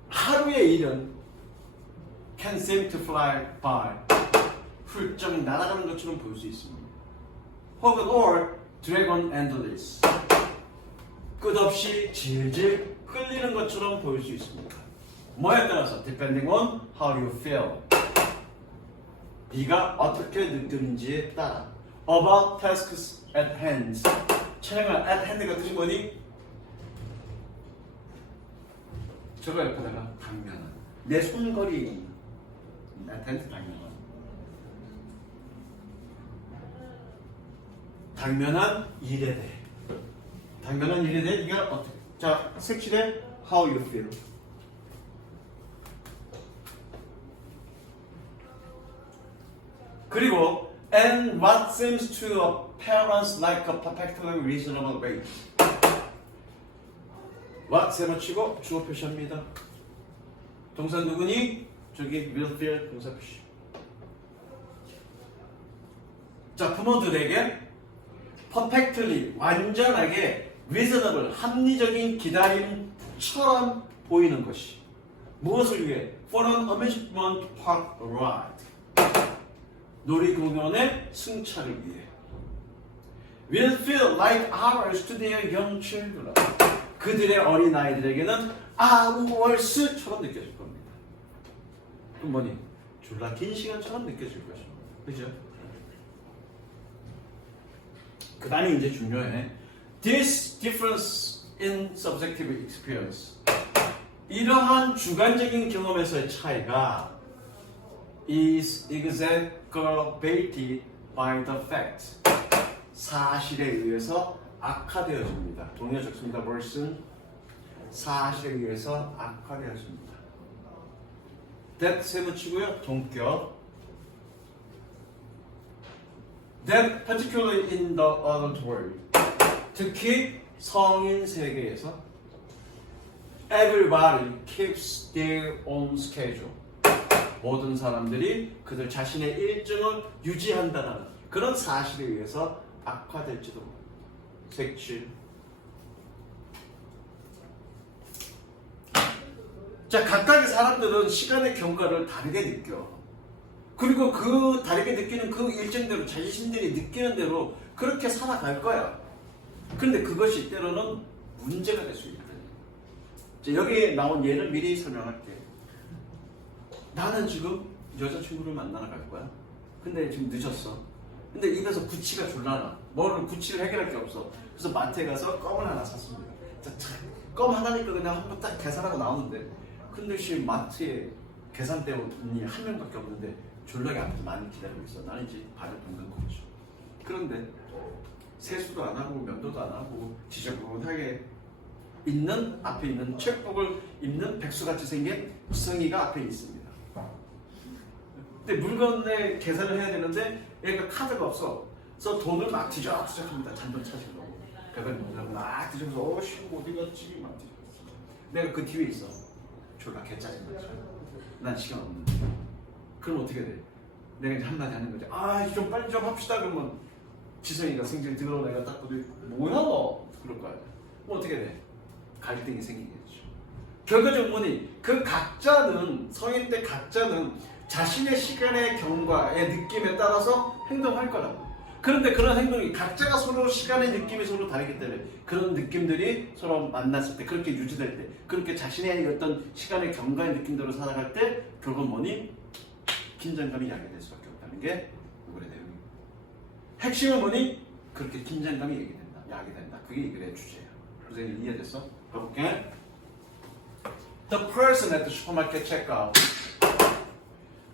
하루의 일은 can seem to fly by. 훌쩍 날아가는 것처럼 보일 수 있습니다. 혹은 or drag on endless. 끝없이 질질 끌리는 것처럼 보일 수 있습니다. 뭐에 따라서 depending on how you feel. 네가 어떻게 느끼는지에 따라. About tasks at hand. 촬영한 at hand가 뜻이 뭐니? 저거 옆에다가 당면한. 내 손거리에 있는. at hand 당면한. 당면한 일에 대해. 당면한 일에 대해 네가 어떻게. 자, 색칠해. How you feel. 그리고 and what seems to appearance like a perfectly reasonable way. what 세모치고 주어 표시합니다. 동사 누구니? 저기 will feel 동사 표시. 자, 부모들에게 perfectly 완전하게 reasonable 합리적인 기다림처럼 보이는 것이 무엇을 위해? For an amusement park ride. 놀이공원의 승차를 위해. Will feel like hours to their young children. 그들의 어린아이들에게는 hours처럼 느껴질 겁니다. 그럼 뭐니? 졸라 긴 시간처럼 느껴질 것입니다. 그죠? 그 다음에 이제 중요해. This difference in subjective experience. 이러한 주관적인 경험에서의 차이가 is exacerbated by the fact. 사실에 의해서 악화되어집니다. 동의어 적습니다. version. 사실에 의해서 악화되어집니다. that 세무치고요. 동격. that particularly in the adult world. 특히 성인 세계에서 everybody keeps their own schedule. 모든 사람들이 그들 자신의 일정을 유지한다는 그런 사실에 의해서 악화될지도 모릅니다. 색칠. 자, 각각의 사람들은 시간의 경과를 다르게 느껴. 그리고 그 다르게 느끼는 그 일정대로 자신들이 느끼는 대로 그렇게 살아갈 거야. 그런데 그것이 때로는 문제가 될 수 있다. 자, 여기에 나온 예를 미리 설명할게. 나는 지금 여자친구를 만나러 갈 거야. 근데 지금 늦었어. 근데 입에서 구치가 졸라나. 뭐를 구치를 해결할 게 없어. 그래서 마트에 가서 껌을 하나 샀습니다. 자, 껌 하나니까 그냥 한번 딱 계산하고 나오는데, 근데 지금 마트에 계산대원이 한 명밖에 없는데 졸라게 앞에서 많이 기다리고 있어. 나는 이제 발을 밟는 거죠. 그런데 세수도 안 하고 면도도 안 하고 지저분하게 있는 앞에 있는 책복을 입는 백수같이 생긴 지성이가 앞에 있습니다. 근데 물건에 계산을 해야 되는데 얘가 카드가 없어. 그래서 돈을 막 뒤적뒤적합니다. 잔돈 찾으려고. 그래서 막 뒤져서 어씨 어디 갔지? 막 뒤졌어. 내가 그 뒤에 있어. 졸라 개짜증나죠. 난 시간 없는데. 그럼 어떻게 돼? 내가 이제 한마디 하는 거지. 아, 좀 빨리 좀 합시다. 그러면 지성이가 승질이 들어오고 내가 딱 보더니 뭐야 너? 그럴 거야. 뭐 어떻게 돼? 갈등이 생기겠죠. 결과적으로 보니 그 각자는 성인 때 각자는 자신의 시간의 경과의 느낌에 따라서 행동할 거라고. 그런데 그런 행동이 각자가 서로 시간의 느낌이 서로 다르기 때문에 그런 느낌들이 서로 만났을 때 그렇게 유지될 때 그렇게 자신의 어떤 시간의 경과의 느낌대로 살아갈 때 결국 뭐니? 긴장감이 야기될 수밖에 없다는 게 이글의 내용입니다. 핵심은 뭐니? 그렇게 긴장감이 야기된다. 그게 이글의 주제예요. 선생님 이해됐어? 가볼게. The person at the supermarket checkout.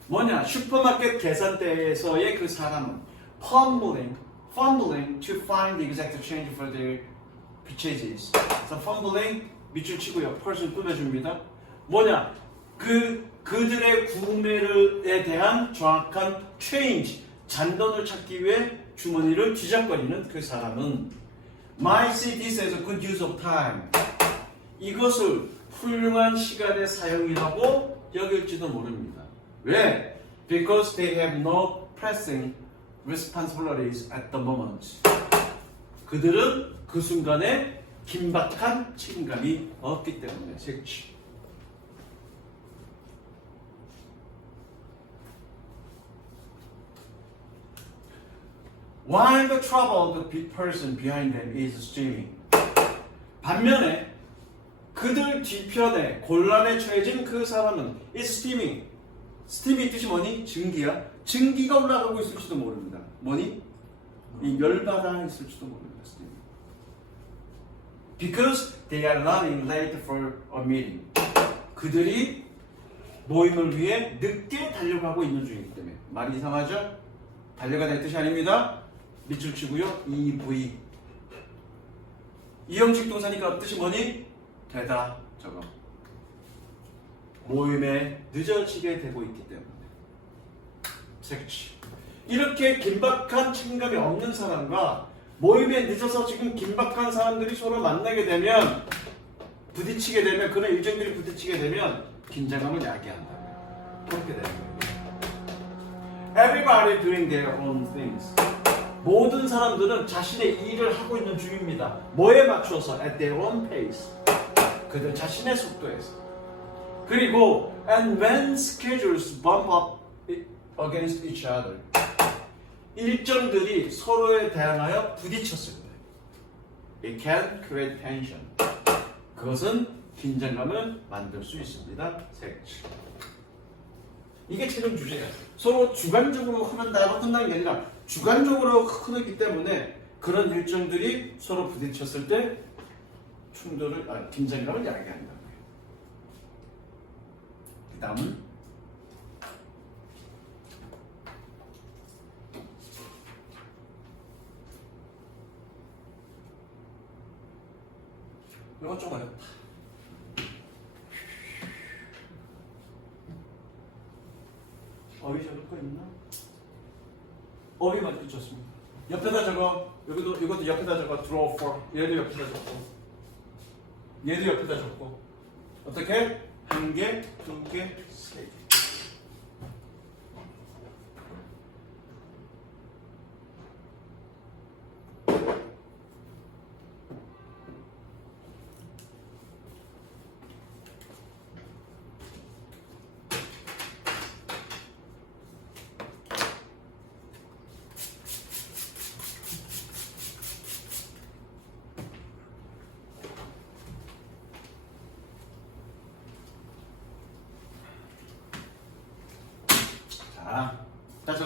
뭐냐? 슈퍼마켓 계산대에서의 그 사람은 fumbling to find the exact change for their purchases. 그래서 fumbling 밑줄 치고요. person 꾸며줍니다. 뭐냐? 그들의 구매에 대한 정확한 change, 잔돈을 찾기 위해 주머니를 뒤적거리는 그 사람은 might see this as a good use of time. 이것을 훌륭한 시간의 사용이라고 여길지도 모릅니다. 왜? Because they have no pressing responsibilities at the moment. 그들은 그 순간에 긴박한 책임감이 없기 때문에. 색치. While the troubled person behind them is streaming. 반면에 그들 뒤편에 곤란에 처해진 그 사람은 is steaming. 스팀이 뜻이 뭐니? 증기야. 증기가 올라가고 있을지도 모릅니다. 뭐니? 이 열받아 있을지도 모릅니다. 스팀. Because they are running late for a meeting. 그들이 모임을 위해 늦게 달려가고 있는 중이기 때문에. 말이 이상하죠? 달려가다는 뜻이 아닙니다. 밑줄 치고요. EV. 이형식 동사니까 뜻이 뭐니? 되다. 저거. 모임에 늦어지게 되고 있기 때문에. 색치. 이렇게 긴박한 책임감이 없는 사람과 모임에 늦어서 지금 긴박한 사람들이 서로 만나게 되면 부딪히게 되면 그런 일정들이 부딪히게 되면 긴장감을 야기한다. 그렇게 되는 거예요. Everybody doing their own things. 모든 사람들은 자신의 일을 하고 있는 중입니다. 뭐에 맞춰서? At their own pace. 그들 자신의 속도에서. 그리고 and when schedules bump up against each other. 일정들이 서로에 대항하여 부딪혔을 때 it can create tension. 그것은 긴장감을 만들 수 있습니다. 색칠. 이게 최종 주제예요. 서로 주관적으로 흐른다고 끝나는 게 아니라 주관적으로 흐르기 때문에 그런 일정들이 서로 부딪혔을 때 긴장감을 야기한다는 거예요. 그 다음은 이건 좀 어렵다. 어휘 적을 거 있나? 어휘만 붙였습니다. 옆에다 적어. 이것도 옆에다 적어. Draw for. 얘도 옆에다 적고. 얘도 옆에다 적고. 어떻게? 한 개, 두 개, 세 개.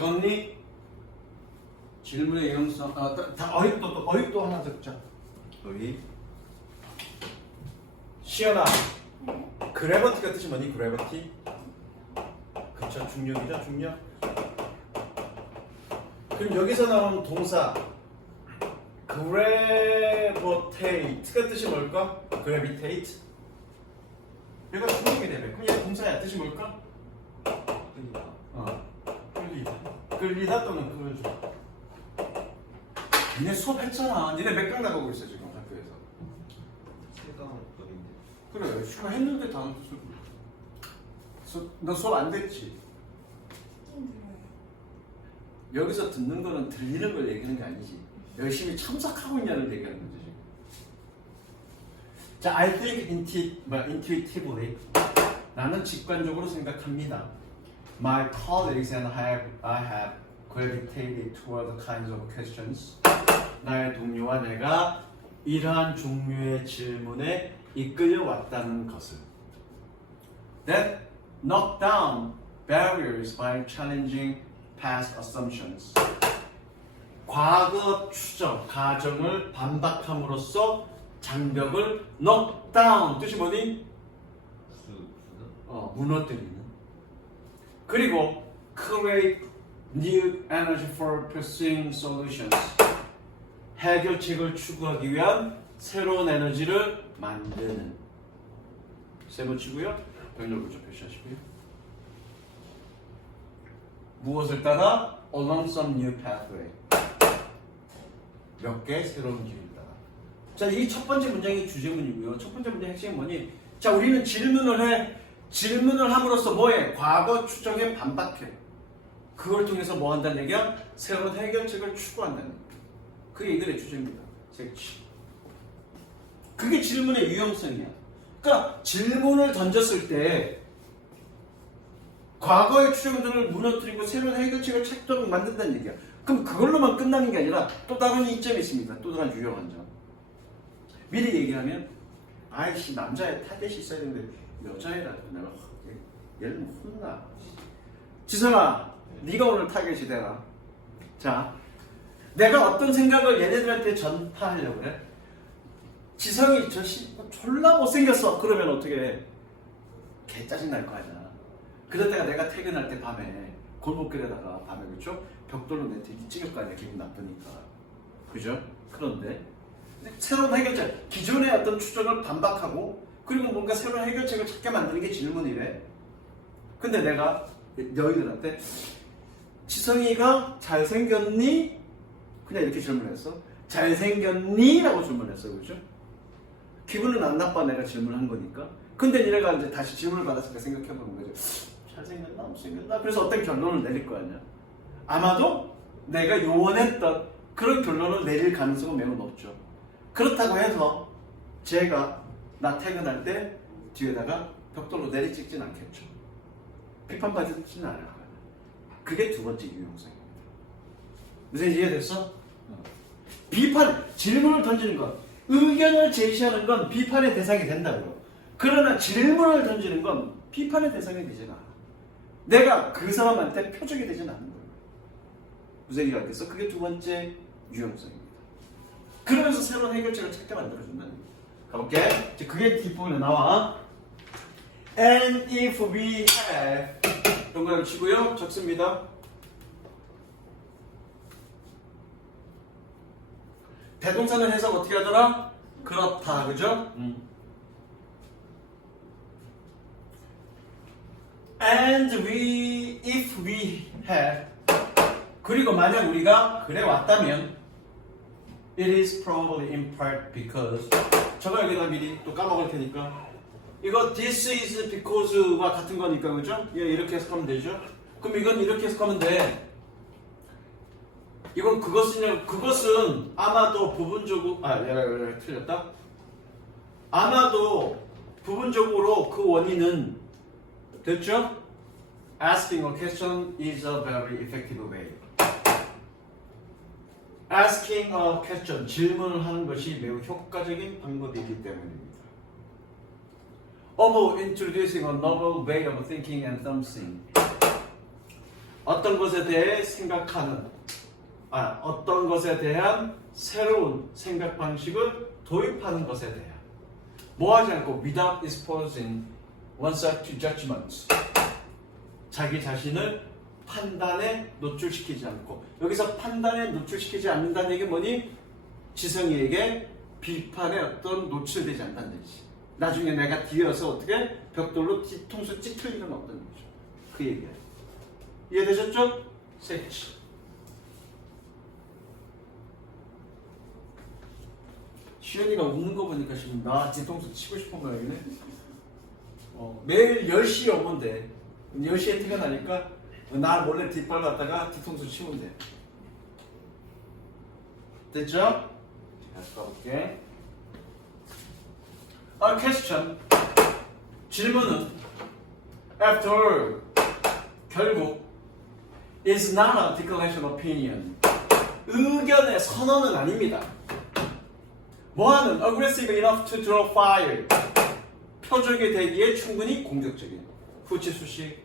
적었니? 질문의 유용성. 다 어휘도 하나 적자. 어휘. 시연아. 그래버티가 뜻이 뭐니? 그래버티? 그쵸, 중력이죠, 중력. 그럼 여기서 나온 동사 gravitate가 뜻이 뭘까? gravitate? 얘가 중력이래요. 그럼 얘 동사야. 뜻이 뭘까? 끌리다. 끌리다. 끌리다 또는 끌어줘. 니네 수업했잖아. 니네 몇 강 나가고 있어 지금 학교에서. 세강법인데. 그래, 축하했는데 다음 뜻을. 너 수업 안 됐지? 듣긴 들어요. 여기서 듣는 거는 들리는 걸 얘기하는 게 아니지. 열심히 참석하고 있냐를 얘기하는 거지. 자, I think intuitively. 나는 직관적으로 생각합니다. My colleagues and I have gravitated toward the kinds of questions. 나의 동료와 내가 이러한 종류의 질문에 이끌려왔다는 것을. That knock down barriers by challenging past assumptions. 과거 추정, 가정을 반박함으로써 장벽을 knock down. 뜻이 뭐니? 무너뜨리는. 그리고 create new energy for pursuing solutions. 해결책을 추구하기 위한 새로운 에너지를 만드는. 세 번치고요. 병렬 구조 표시하시고요. 무엇을 따라? Along some new pathway. 몇 개의 새로운 길을 따라. 자, 이 첫 번째 문장이 주제문이고요. 첫 번째 문장의 핵심이 뭐니? 자, 우리는 질문을 해. 질문을 함으로써 뭐해? 과거 추정에 반박해. 그걸 통해서 뭐 한다는 얘기야? 새로운 해결책을 추구한다는 얘기야. 그게 이들의 주제입니다. 그게 질문의 유용성이야. 그러니까 질문을 던졌을 때 과거의 추정들을 무너뜨리고 새로운 해결책을 찾도록 만든다는 얘기야. 그럼 그걸로만 끝나는 게 아니라 또 다른 이점이 있습니다. 또 다른 유용한 점. 미리 얘기하면 아이씨 남자애 타겟이 있어야 되는데 여자애라도 내가 얘를 혼나. 지성아 네가 오늘 타겟이 되나? 자, 내가 어떤 생각을 얘네들한테 전파하려고 그래? 지성이 졸라 못생겼어. 그러면 어떻게 해? 개 짜증날 거 아니야. 그러다가 내가 퇴근할 때 밤에 골목길에다가 밤에 그렇죠? 벽돌로 내 뒤 찍을 거 아니야. 기분 나쁘니까. 그죠? 그런데 새로운 해결책, 기존의 어떤 추정을 반박하고 그리고 뭔가 새로운 해결책을 찾게 만드는 게 질문이래. 근데 내가 너희들한테 지성이가 잘생겼니? 그냥 이렇게 질문했어. 잘생겼니? 라고 질문했어. 그죠? 기분은 안 나빠. 내가 질문한 거니까. 근데 니네가 이제 다시 질문을 받았을 때 생각해보는 거죠. 잘생겼나? 못생겼나? 그래서 어떤 결론을 내릴 거 아니야. 아마도 내가 요원했던 그런 결론을 내릴 가능성은 매우 높죠. 그렇다고 해서 제가 나 퇴근할 때 뒤에다가 벽돌로 내리 찍진 않겠죠. 비판받지는 않을 거야. 그게 두 번째 유용성입니다. 무슨 이해됐어? 비판, 질문을 던지는 것, 의견을 제시하는 건 비판의 대상이 된다고요. 그러나 질문을 던지는 건 비판의 대상이 되진 않아. 내가 그 사람한테 표적이 되진 않는 거예요. 무슨 얘기가 됐어? 그게 두 번째 유용성입니다. 그러면서 새로운 해결책을 찾게 만들어준다는 거예요. 가볼게. 이제 그게 뒷부분에 나와. And if we have 동그라미 치고요. 적습니다. 대동사는 해석 어떻게 하더라? 그렇다. 그죠? And if we have 그리고 만약 우리가 그래 왔다면 it is probably in part because 저거 여기다 미리 또 까먹을 테니까 이거 this is because와 같은 거니까 그죠? 이렇게 해석하면 되죠? 그럼 이건 이렇게 해석하면 돼. 이건 그것은 아마도 부분적으로 내가 틀렸다. 아마도 부분적으로 그 원인은 됐죠? Asking a question is a very effective way. Asking a question, 질문을 하는 것이 매우 효과적인 방법이기 때문입니다. Of introducing a novel way of thinking and something. 어떤 것에 대해 생각하는, 어떤 것에 대한 새로운 생각 방식을 도입하는 것에 대한, 뭐하지 않고 without exposing oneself to judgments, 자기 자신을 판단에 노출시키지 않고, 여기서 판단에 노출시키지 않는다는 얘기 뭐니? 지성이에게 비판에 어떤 노출되지 않는다는 얘기지. 나중에 내가 뒤어서 어떻게 벽돌로 뒤통수 찍힐 일은 없다는 거죠. 그 얘기야. 이해되셨죠? 섹시. 시연이가 웃는 거 보니까 지금 나 뒤통수 치고 싶은 모양이네. 매일 10시에 오면 돼. 10시에 티가 나니까 나 몰래 뒷발 갔다가 뒤통수 치면 돼. 됐죠? 자, 가볼게. question. 질문은 after all, 결국 is not a declaration of opinion. 의견의 선언은 아닙니다. 뭐하는 aggressive enough to draw fire. 표적이 되기에 충분히 공격적인. 후치수식.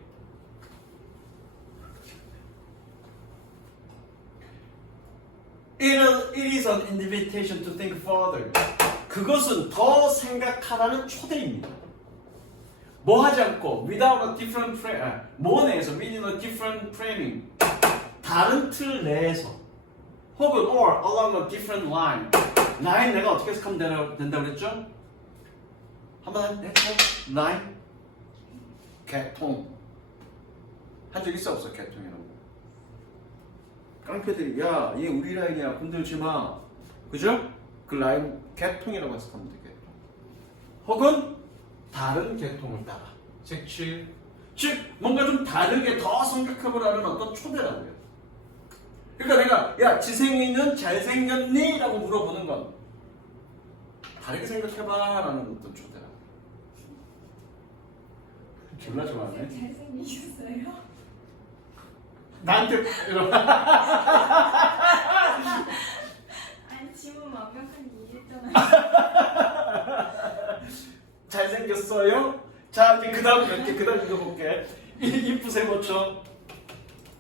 It is an invitation to think further. 그것은 더 생각하라는 초대입니다. 뭐 하지 않고 without a different frame, 뭐 내에서 within a different framing, 다른 틀 내에서, 혹은 or along a different line. 라인 내가 어떻게 해석하면 된다고 그랬죠? 한번 해줘. 라인, 개통. 한 적 있어 없어? 개통이라고. 깡패들이 야, 얘 우리 라인이야, 건들지 마. 그죠? 그 라인 개통이라고 해석하면 되겠죠. 혹은 다른 개통을 따라. 즉 뭔가 좀 다르게 더 생각해보라는 어떤 초대라고요. 그러니까 내가 야, 지생이는 잘생겼니? 라고 물어보는 건 다르게 생각해봐 라는 어떤 초대라고. 졸라 좋아하네. 잘생기셨어요? 나한테 이런. 아니 질문 완벽하게 이해했잖아요. 잘생겼어요? 자, 이제 그 다음 볼게. 그 다음 읽어볼게. 이쁘세 고쳐.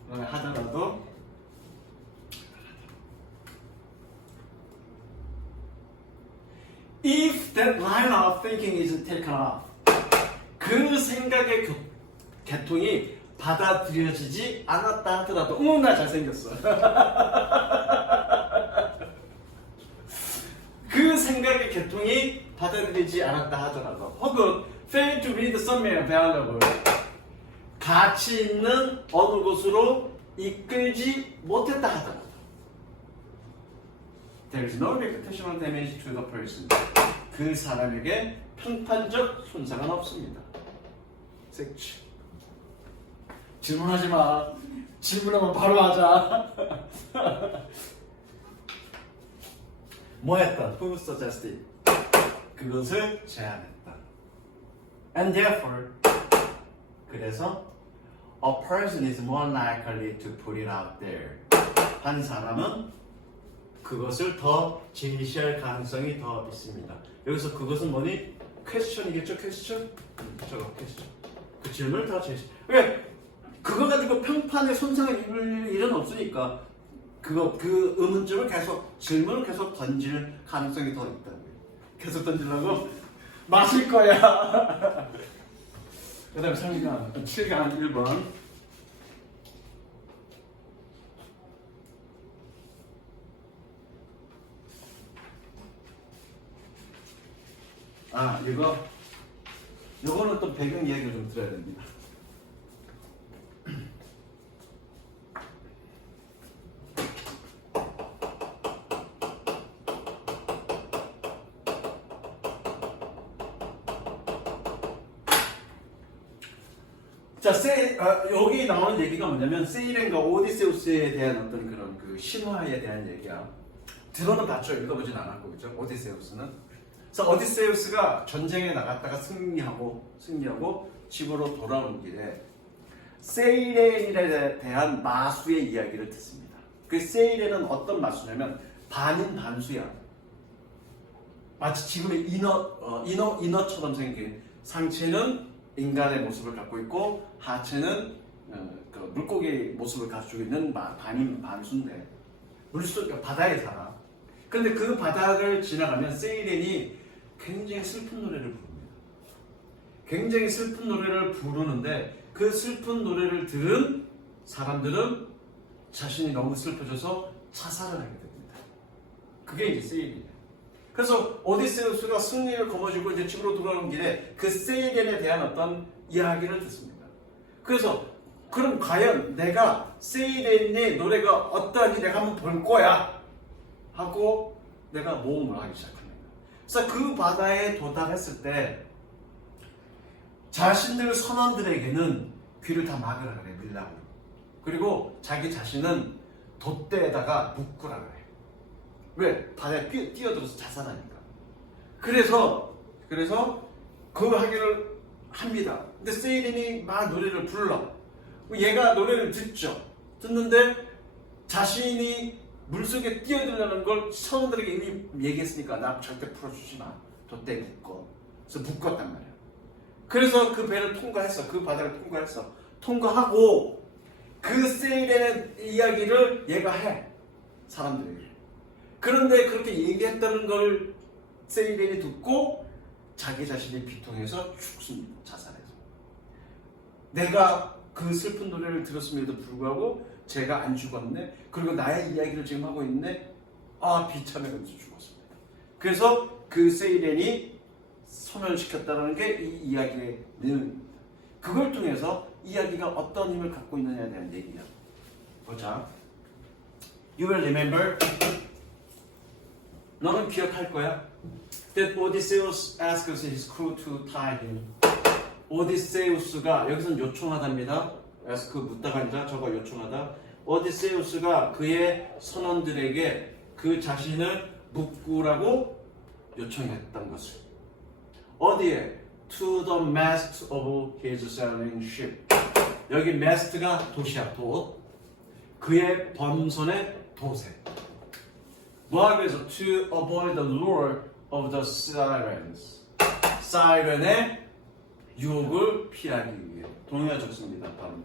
하더라도. If that line of thinking is taken off, 그 생각의 개통이 받아들여지지 않았다 하더라도, 나 잘생겼어. 그 생각의 개통이 받아들이지 않았다 하더라도, 혹은 fail to read somewhere valuable, 가치 있는 어느 곳으로 이끌지 못했다 하더라도, there is no reputational damage to the person, 그 사람에게 평판적 손상은 없습니다. 섹치. 질문하지 마. 질문하면 바로 하자. 뭐 했다? Who suggested? 그것을 제안했다. And therefore, 그래서 a person is more likely to put it out there. 한 사람은 그것을 더 제시할 가능성이 더 있습니다. 여기서 그것은 뭐니? 퀘스천이겠죠? 퀘스천? 저거 퀘스천. 그 질문을 더 제시. 왜? 그거 가지고 평판에 손상을 입을 일은 없으니까 그 의문점을 계속, 질문을 계속 던질 가능성이 더 있다. 계속 던지려고? 마실 거야. 그 다음에 3강, 7강 1번. 이거는 또 배경 이야기를 좀 들어야 됩니다. 자, 여기 나오는 얘기가 뭐냐면 세일과 오디세우스에 대한 어떤 그런 그 신화에 대한 얘기야. 들어는 봤죠. 읽어보진 않았고, 그죠? 오디세우스는. 그래서 오디세우스가 전쟁에 나갔다가 승리하고 집으로 돌아오는 길에 세일에 대한 마수의 이야기를 듣습니다. 그 세일에는 어떤 마수냐면 반인 반수야. 마치 지금의 인어처럼 생긴, 상체는 인간의 모습을 갖고 있고 하체는 그 물고기 모습을 가지고 있는 반수인데 물속 바다에 살아. 근데 그 바다를 지나가면 세이렌이 굉장히 슬픈 노래를 부릅니다. 굉장히 슬픈 노래를 부르는데 그 슬픈 노래를 들은 사람들은 자신이 너무 슬퍼져서 자살을 하게 됩니다. 그게 이제 세이렌이에요. 그래서 오디세우스가 승리를 거머쥐고 이제 집으로 돌아오는 길에 그 세이렌에 대한 어떤 이야기를 듣습니다. 그래서 그럼 과연 내가 세이렌의 노래가 어떠한지 내가 한번 볼 거야 하고 내가 모험을 하기 시작합니다. 그래서 그 바다에 도달했을 때 자신들 선원들에게는 귀를 다 막으라 그래, 밀라고. 그리고 자기 자신은 돛대에다가 묶으라 그래. 왜? 바다에 뛰어들어서 자살하니까. 그래서 그 하기를 합니다. 근데 세이렌이 막 노래를 불러. 얘가 노래를 듣죠. 듣는데 자신이 물속에 뛰어들려는 걸 선원들에게 이미 얘기했으니까 나 절대 풀어주지 마. 돛대에 묶어. 그래서 묶었단 말이야. 그래서 그 배를 통과했어. 그 바다를 통과했어. 통과하고 그 세이렌의 이야기를 얘가 해. 사람들에게. 그런데 그렇게 얘기했다는 걸 세이렌이 듣고 자기 자신이 비통해서 죽습니다. 자살해서. 내가 그 슬픈 노래를 들었음에도 불구하고 제가 안 죽었네. 그리고 나의 이야기를 지금 하고 있네. 비참해서 죽었습니다. 그래서 그 세이렌이 소멸시켰다는 게 이 이야기의 내용입니다. 그걸 통해서 이야기가 어떤 힘을 갖고 있느냐에 대한 얘기야. 보자. You will remember. 너는 기억할 거야. That Odysseus asked his crew to tie him. 오디세우스가 여기서는 요청하답니다. ask 묻다가 아니라 저거 요청하다. 오디세우스가 그의 선원들에게 그 자신을 묶으라고 요청했던 것을. 어디에? To the mast of his sailing ship. 여기 mast가 돛이야, 돛. 그의 범선의 돛에. 뭐하기 위해서? To avoid the lure of the sirens. 사이렌의 유혹을 피하기 위해. 동의가 적습니다. 발음.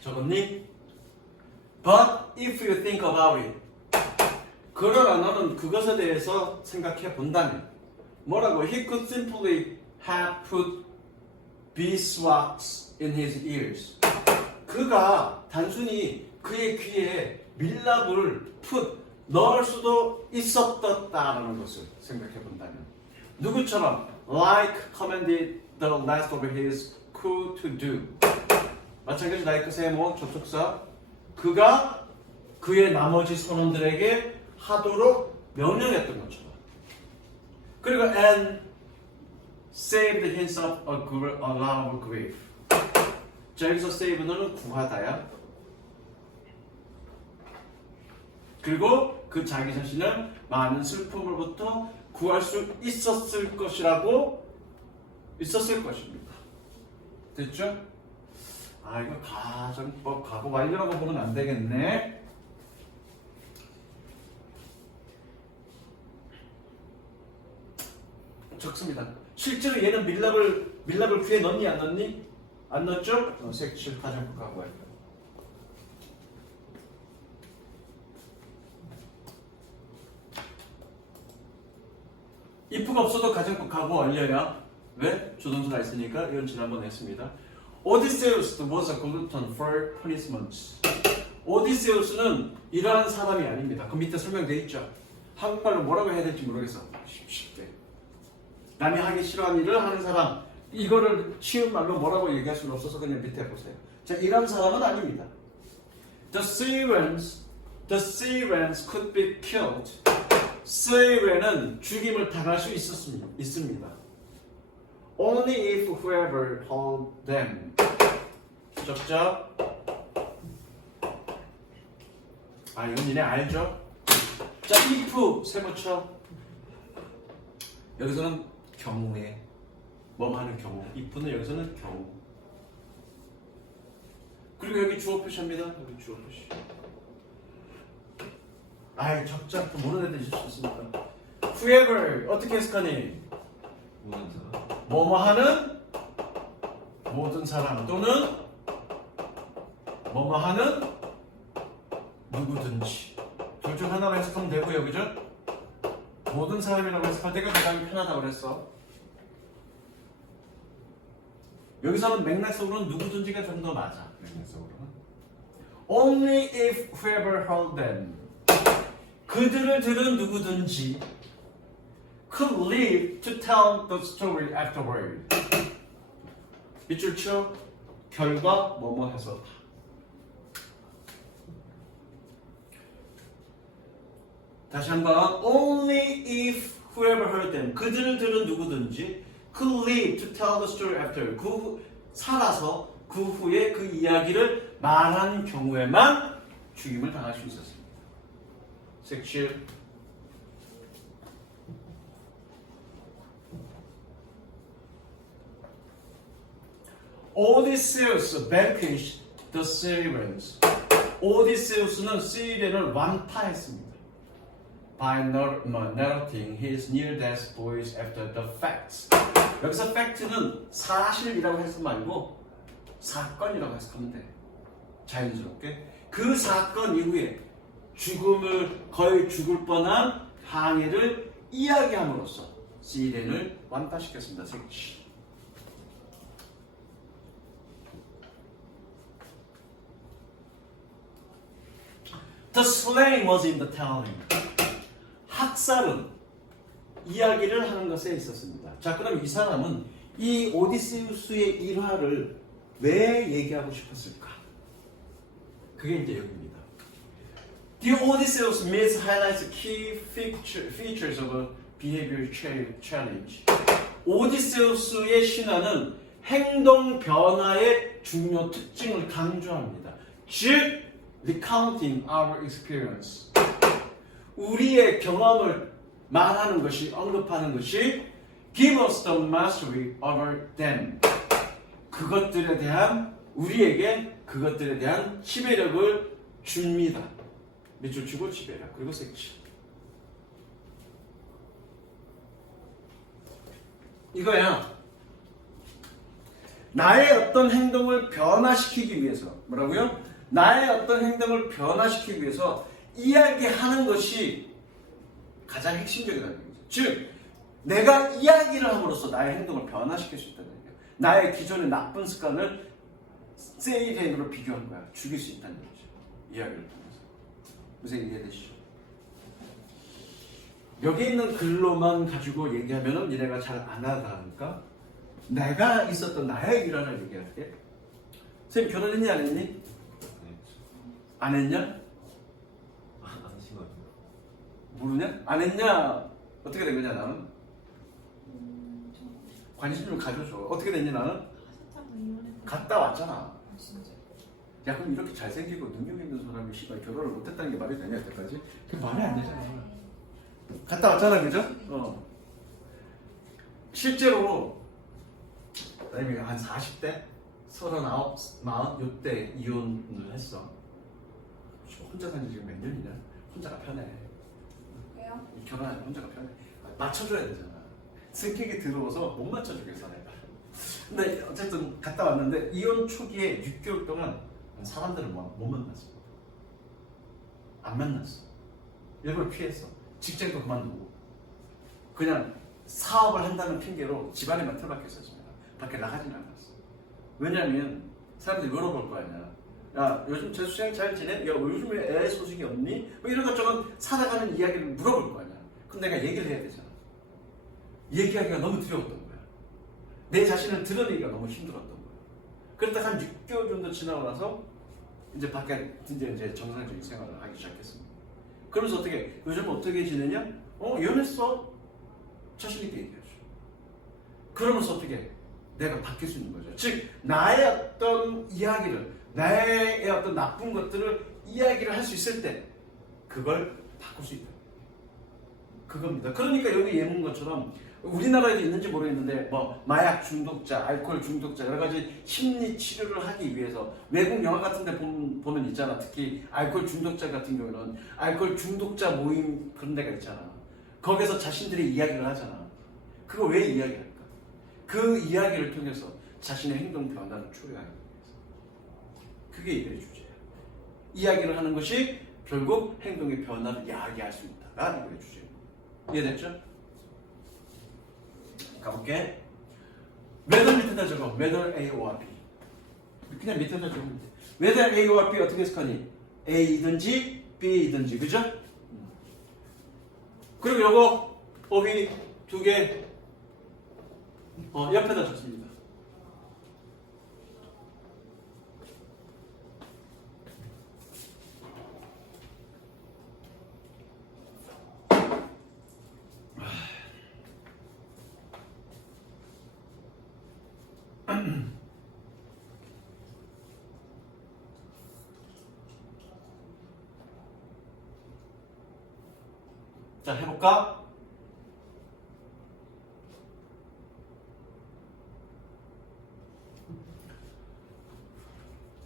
적었니? But if you think about it. 그러나 너는 그것에 대해서 생각해 본다면 뭐라고? He could simply have put beeswax in his ears. 그가 단순히 그의 귀에 밀랍을 넣을 수도 있었다라는 것을 생각해 본다면 누구처럼 like commanded the last of his crew to do. 마찬가지 like 세모 접속사 그가 그의 나머지 선원들에게 하도록 명령했던 것처럼. 그리고 and saved himself a lot of grief. 자, 여기서 save는 구하다야. 그리고 그 자기 자신을 많은 슬픔으로부터 구할 수 있었을 것입니다. 됐죠? 이거 가정법 과거 완료라고 보면 안 되겠네. 적습니다. 실제로 얘는 밀랍을 귀에 넣니 안 넣니? 안 넣었죠? 색칠 가정법 과거 완료. if가 없어도 가정법 과거 완료야. 왜? 조동사가 있으니까 이건 지난번에 했습니다. Odysseus was a glutton for punishments. 오디세우스는 이러한 사람이 아닙니다. 그 밑에 설명되어 있죠. 한국말로 뭐라고 해야 될지 모르겠어. 쉽게. 남이 하기 싫어하는 일을 하는 사람. 이거를 쉬운 말로 뭐라고 얘기할 수는 없어서 그냥 밑에 보세요. 자, 이런 사람은 아닙니다. The sirens could be killed. siren은 죽임을 당할 수 있습니다. Only if whoever told them. 적자. 이건 니네 알죠? 자, if 세모쳐. 여기서는 경우에 뭐하는 경우. if는 여기서는 경우. 그리고 여기 주어 표시합니다. 여기 주어 표시. 아이 적자 또 모르는 애들 있을 수 있으니까. Whoever 어떻게 해석하니? 모든 사람. 뭐뭐 하는 모든 사람 또는 뭐뭐 하는 누구든지 둘 중 하나로 해석하면 되고요, 그죠? 모든 사람이라고 해석할 때가 가장 편하다고 그랬어. 여기서는 맥락적으로는 누구든지가 좀 더 맞아. 맥락적으로는 Only if whoever heard them 그들을 들은 누구든지 could live to tell the story afterward. 밑줄 쳐 결과 뭐뭐 해서 다시 한번 Only if whoever heard them 그들을 들은 누구든지 could live to tell the story after 살아서 그 후에 그 이야기를 말한 경우에만 죽임을 당할 수 있었습니다. 섹션 Odysseus vanquished the Syrians. 오디세우스는 시리아를 완파했습니다. By narrating his near-death voice after the facts. 여기서 fact는 사실이라고 해서 말고 사건이라고 해석하면 돼. 자연스럽게 그 사건 이후에 거의 죽을 뻔한 항해를 이야기함으로써 시리아를 완파시켰습니다. 색치. The slaying was in the telling. 학살은 이야기를 하는 것에 있었습니다. 자, 그럼 이 사람은 이 오디세우스의 일화를 왜 얘기하고 싶었을까? 그게 이제 여기입니다. The Odysseus myth highlights key features of a behavior challenge. 오디세우스의 신화는 행동 변화의 중요 특징을 강조합니다. 즉, recounting our experience. 우리의 경험을 말하는 것이, 언급하는 것이 give us the mastery over them. 그것들에 대한, 우리에게 그것들에 대한 지배력을 줍니다. 밑줄 치고 지배력, 그리고 색치. 이거야. 나의 어떤 행동을 변화시키기 위해서, 뭐라고요? 나의 어떤 행동을 변화시키기 위해서 이야기하는 것이 가장 핵심적이라는 거죠. 즉, 내가 이야기를 함으로써 나의 행동을 변화시킬 수 있다는 얘기예요. 나의 기존의 나쁜 습관을 세이렌으로 비교한 거야. 죽일 수 있다는 거죠. 이야기를 통해서. 무슨 이해되시죠? 여기 있는 글로만 가지고 얘기하면 니네가 잘 안 하다니까 내가 있었던 나의 일화를 얘기할게. 선생님 결혼했니 안 했니? 안 했냐? 안 하신 것 같아요. 모르냐? 안 했냐? 어떻게 된 거냐 나는? 좀 관심 좀 가져줘. 어떻게 됐니 나는? 하셨다고 이혼했다. 갔다 왔잖아. 아, 진짜. 야 그럼 이렇게 잘생기고 능력 있는 사람이 씨발 결혼을 못했다는 게 말이 되냐 여태까지? 그 말이 안 되잖아. 갔다 왔잖아 그죠? 실제로 나이 한 40대? 39, 40 이때 이혼을 했어. 혼자 사는 지 지금 몇 년이냐? 혼자가 편해. 왜요? 결혼하면 혼자가 편해. 맞춰줘야 되잖아. 성격이 들어와서 못 맞춰주겠어 내가. 근데 어쨌든 갔다 왔는데 이혼 초기에 6개월 동안 사람들을 못 만났어. 안 만났어. 일부러 피했어. 직장도 그만두고 그냥 사업을 한다는 핑계로 집안에만 틀박혔었습니다. 밖에 나가진 않았어. 왜냐면 사람들이 물어볼 거 아니야. 야 요즘 재수생 잘 지내? 야 요즘에 애 소식이 없니? 뭐 이런 것저것 살아가는 이야기를 물어볼 거 아니야. 그럼 내가 얘기를 해야 되잖아. 얘기하기가 너무 두려웠던 거야. 내 자신을 드러내기가 너무 힘들었던 거야. 그러다 한 6개월 정도 지나고 나서 이제 밖에 이제 정상적인 생활을 하기 시작했습니다. 그러면서 어떻게 요즘 어떻게 지내냐? 이혼했어. 자신 있게 얘기해줘. 그러면서 어떻게 내가 바뀔 수 있는 거죠. 즉 나의 어떤 이야기를 나의 어떤 나쁜 것들을 이야기를 할 수 있을 때 그걸 바꿀 수 있다. 그겁니다. 그러니까 여기 예문 것처럼 우리나라에도 있는지 모르겠는데 뭐 마약 중독자, 알코올 중독자 여러 가지 심리 치료를 하기 위해서 외국 영화 같은 데 보면 있잖아. 특히 알코올 중독자 같은 경우는 알코올 중독자 모임 그런 데가 있잖아. 거기서 자신들이 이야기를 하잖아. 그거 왜 이야기할까? 그 이야기를 통해서 자신의 행동 변화를 초래하기 위해서. 그게 이들의 주제야. 이야기를 하는 것이 결국 행동의 변화를 야기할 수 있다가 이거의 주제예요. 이해됐죠? 가볼게. whether 밑에다 적어. whether A와 B. 그냥 밑에다 적으면 돼. whether A와 B 어떻게 해석하니? A이든지 B이든지, 그죠? 그리고 요거 법이 두 개 옆에다 적습니다. 자, 해볼까?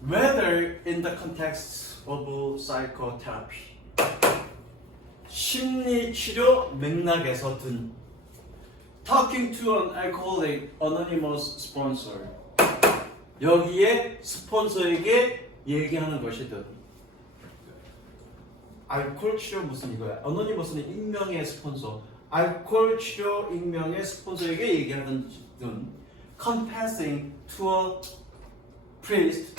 Whether in the context of psychotherapy, 심리치료 맥락에서든 talking to an alcoholic anonymous sponsor, 여기에 스폰서에게 얘기하는 것이든 알코올 치료 무슨 이거야? 어노니머스는 익명의 스폰서. 알코올 치료 익명의 스폰서에게 얘기하든 confessing to a priest,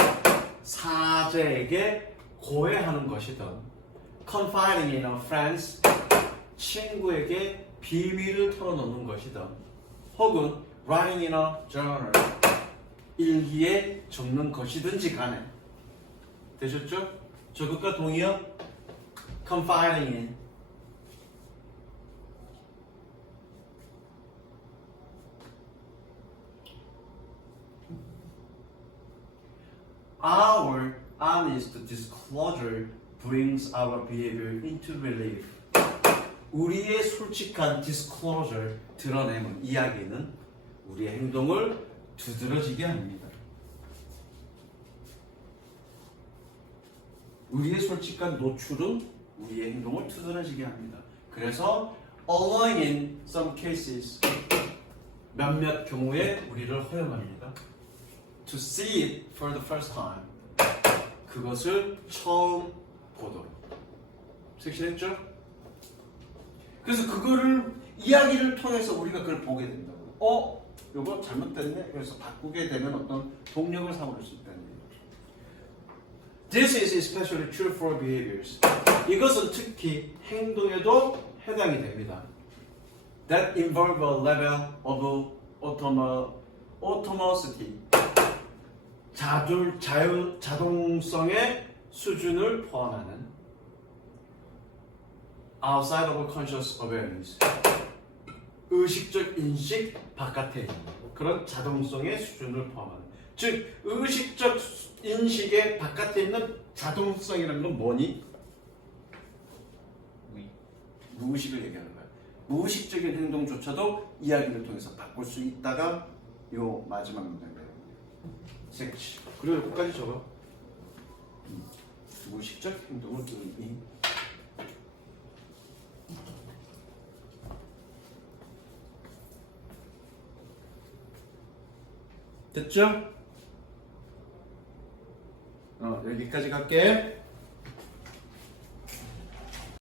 사제에게 고해하는 것이든 confiding in a friend, 친구에게 비밀을 털어놓는 것이든 혹은 writing in a journal, 일기에 적는 것이든지 간에 되셨죠? 저것과 동의어? confiding in. Our honest disclosure brings our behavior into relief. 우리의 솔직한 disclosure, 드러내는 이야기는 우리의 행동을 두드러지게 합니다. 우리의 솔직한 노출은 우리의 행동을 두드러지게 합니다. 그래서 allowing in some cases, 몇몇 경우에 우리를 허용합니다. To see it for the first time, 그것을 처음 보도록. 섹시했죠? 그래서 그거를 이야기를 통해서 우리가 그걸 보게 된다고. 이거 잘못됐네. 그래서 바꾸게 되면 어떤 동력을 삼을 수 있다는 얘기죠. This is especially true for behaviors. 이것은 특히 행동에도 해당이 됩니다. That involve a level of automaticity. 자동성의 수준을 포함하는 outside of conscious awareness. 의식적 인식 바깥에 있는 그런 자동성의 수준을 포함하는. 즉 의식적 인식의 바깥에 있는 자동성이라는 건 뭐니? 무의식을 얘기하는 거야. 무의식적인 행동조차도 이야기를 통해서 바꿀 수 있다가 요 마지막 문장이에요. 섹시. 그리고 여기까지 적어. 무의식적 행동을 의미. 됐죠? 여기까지 갈게.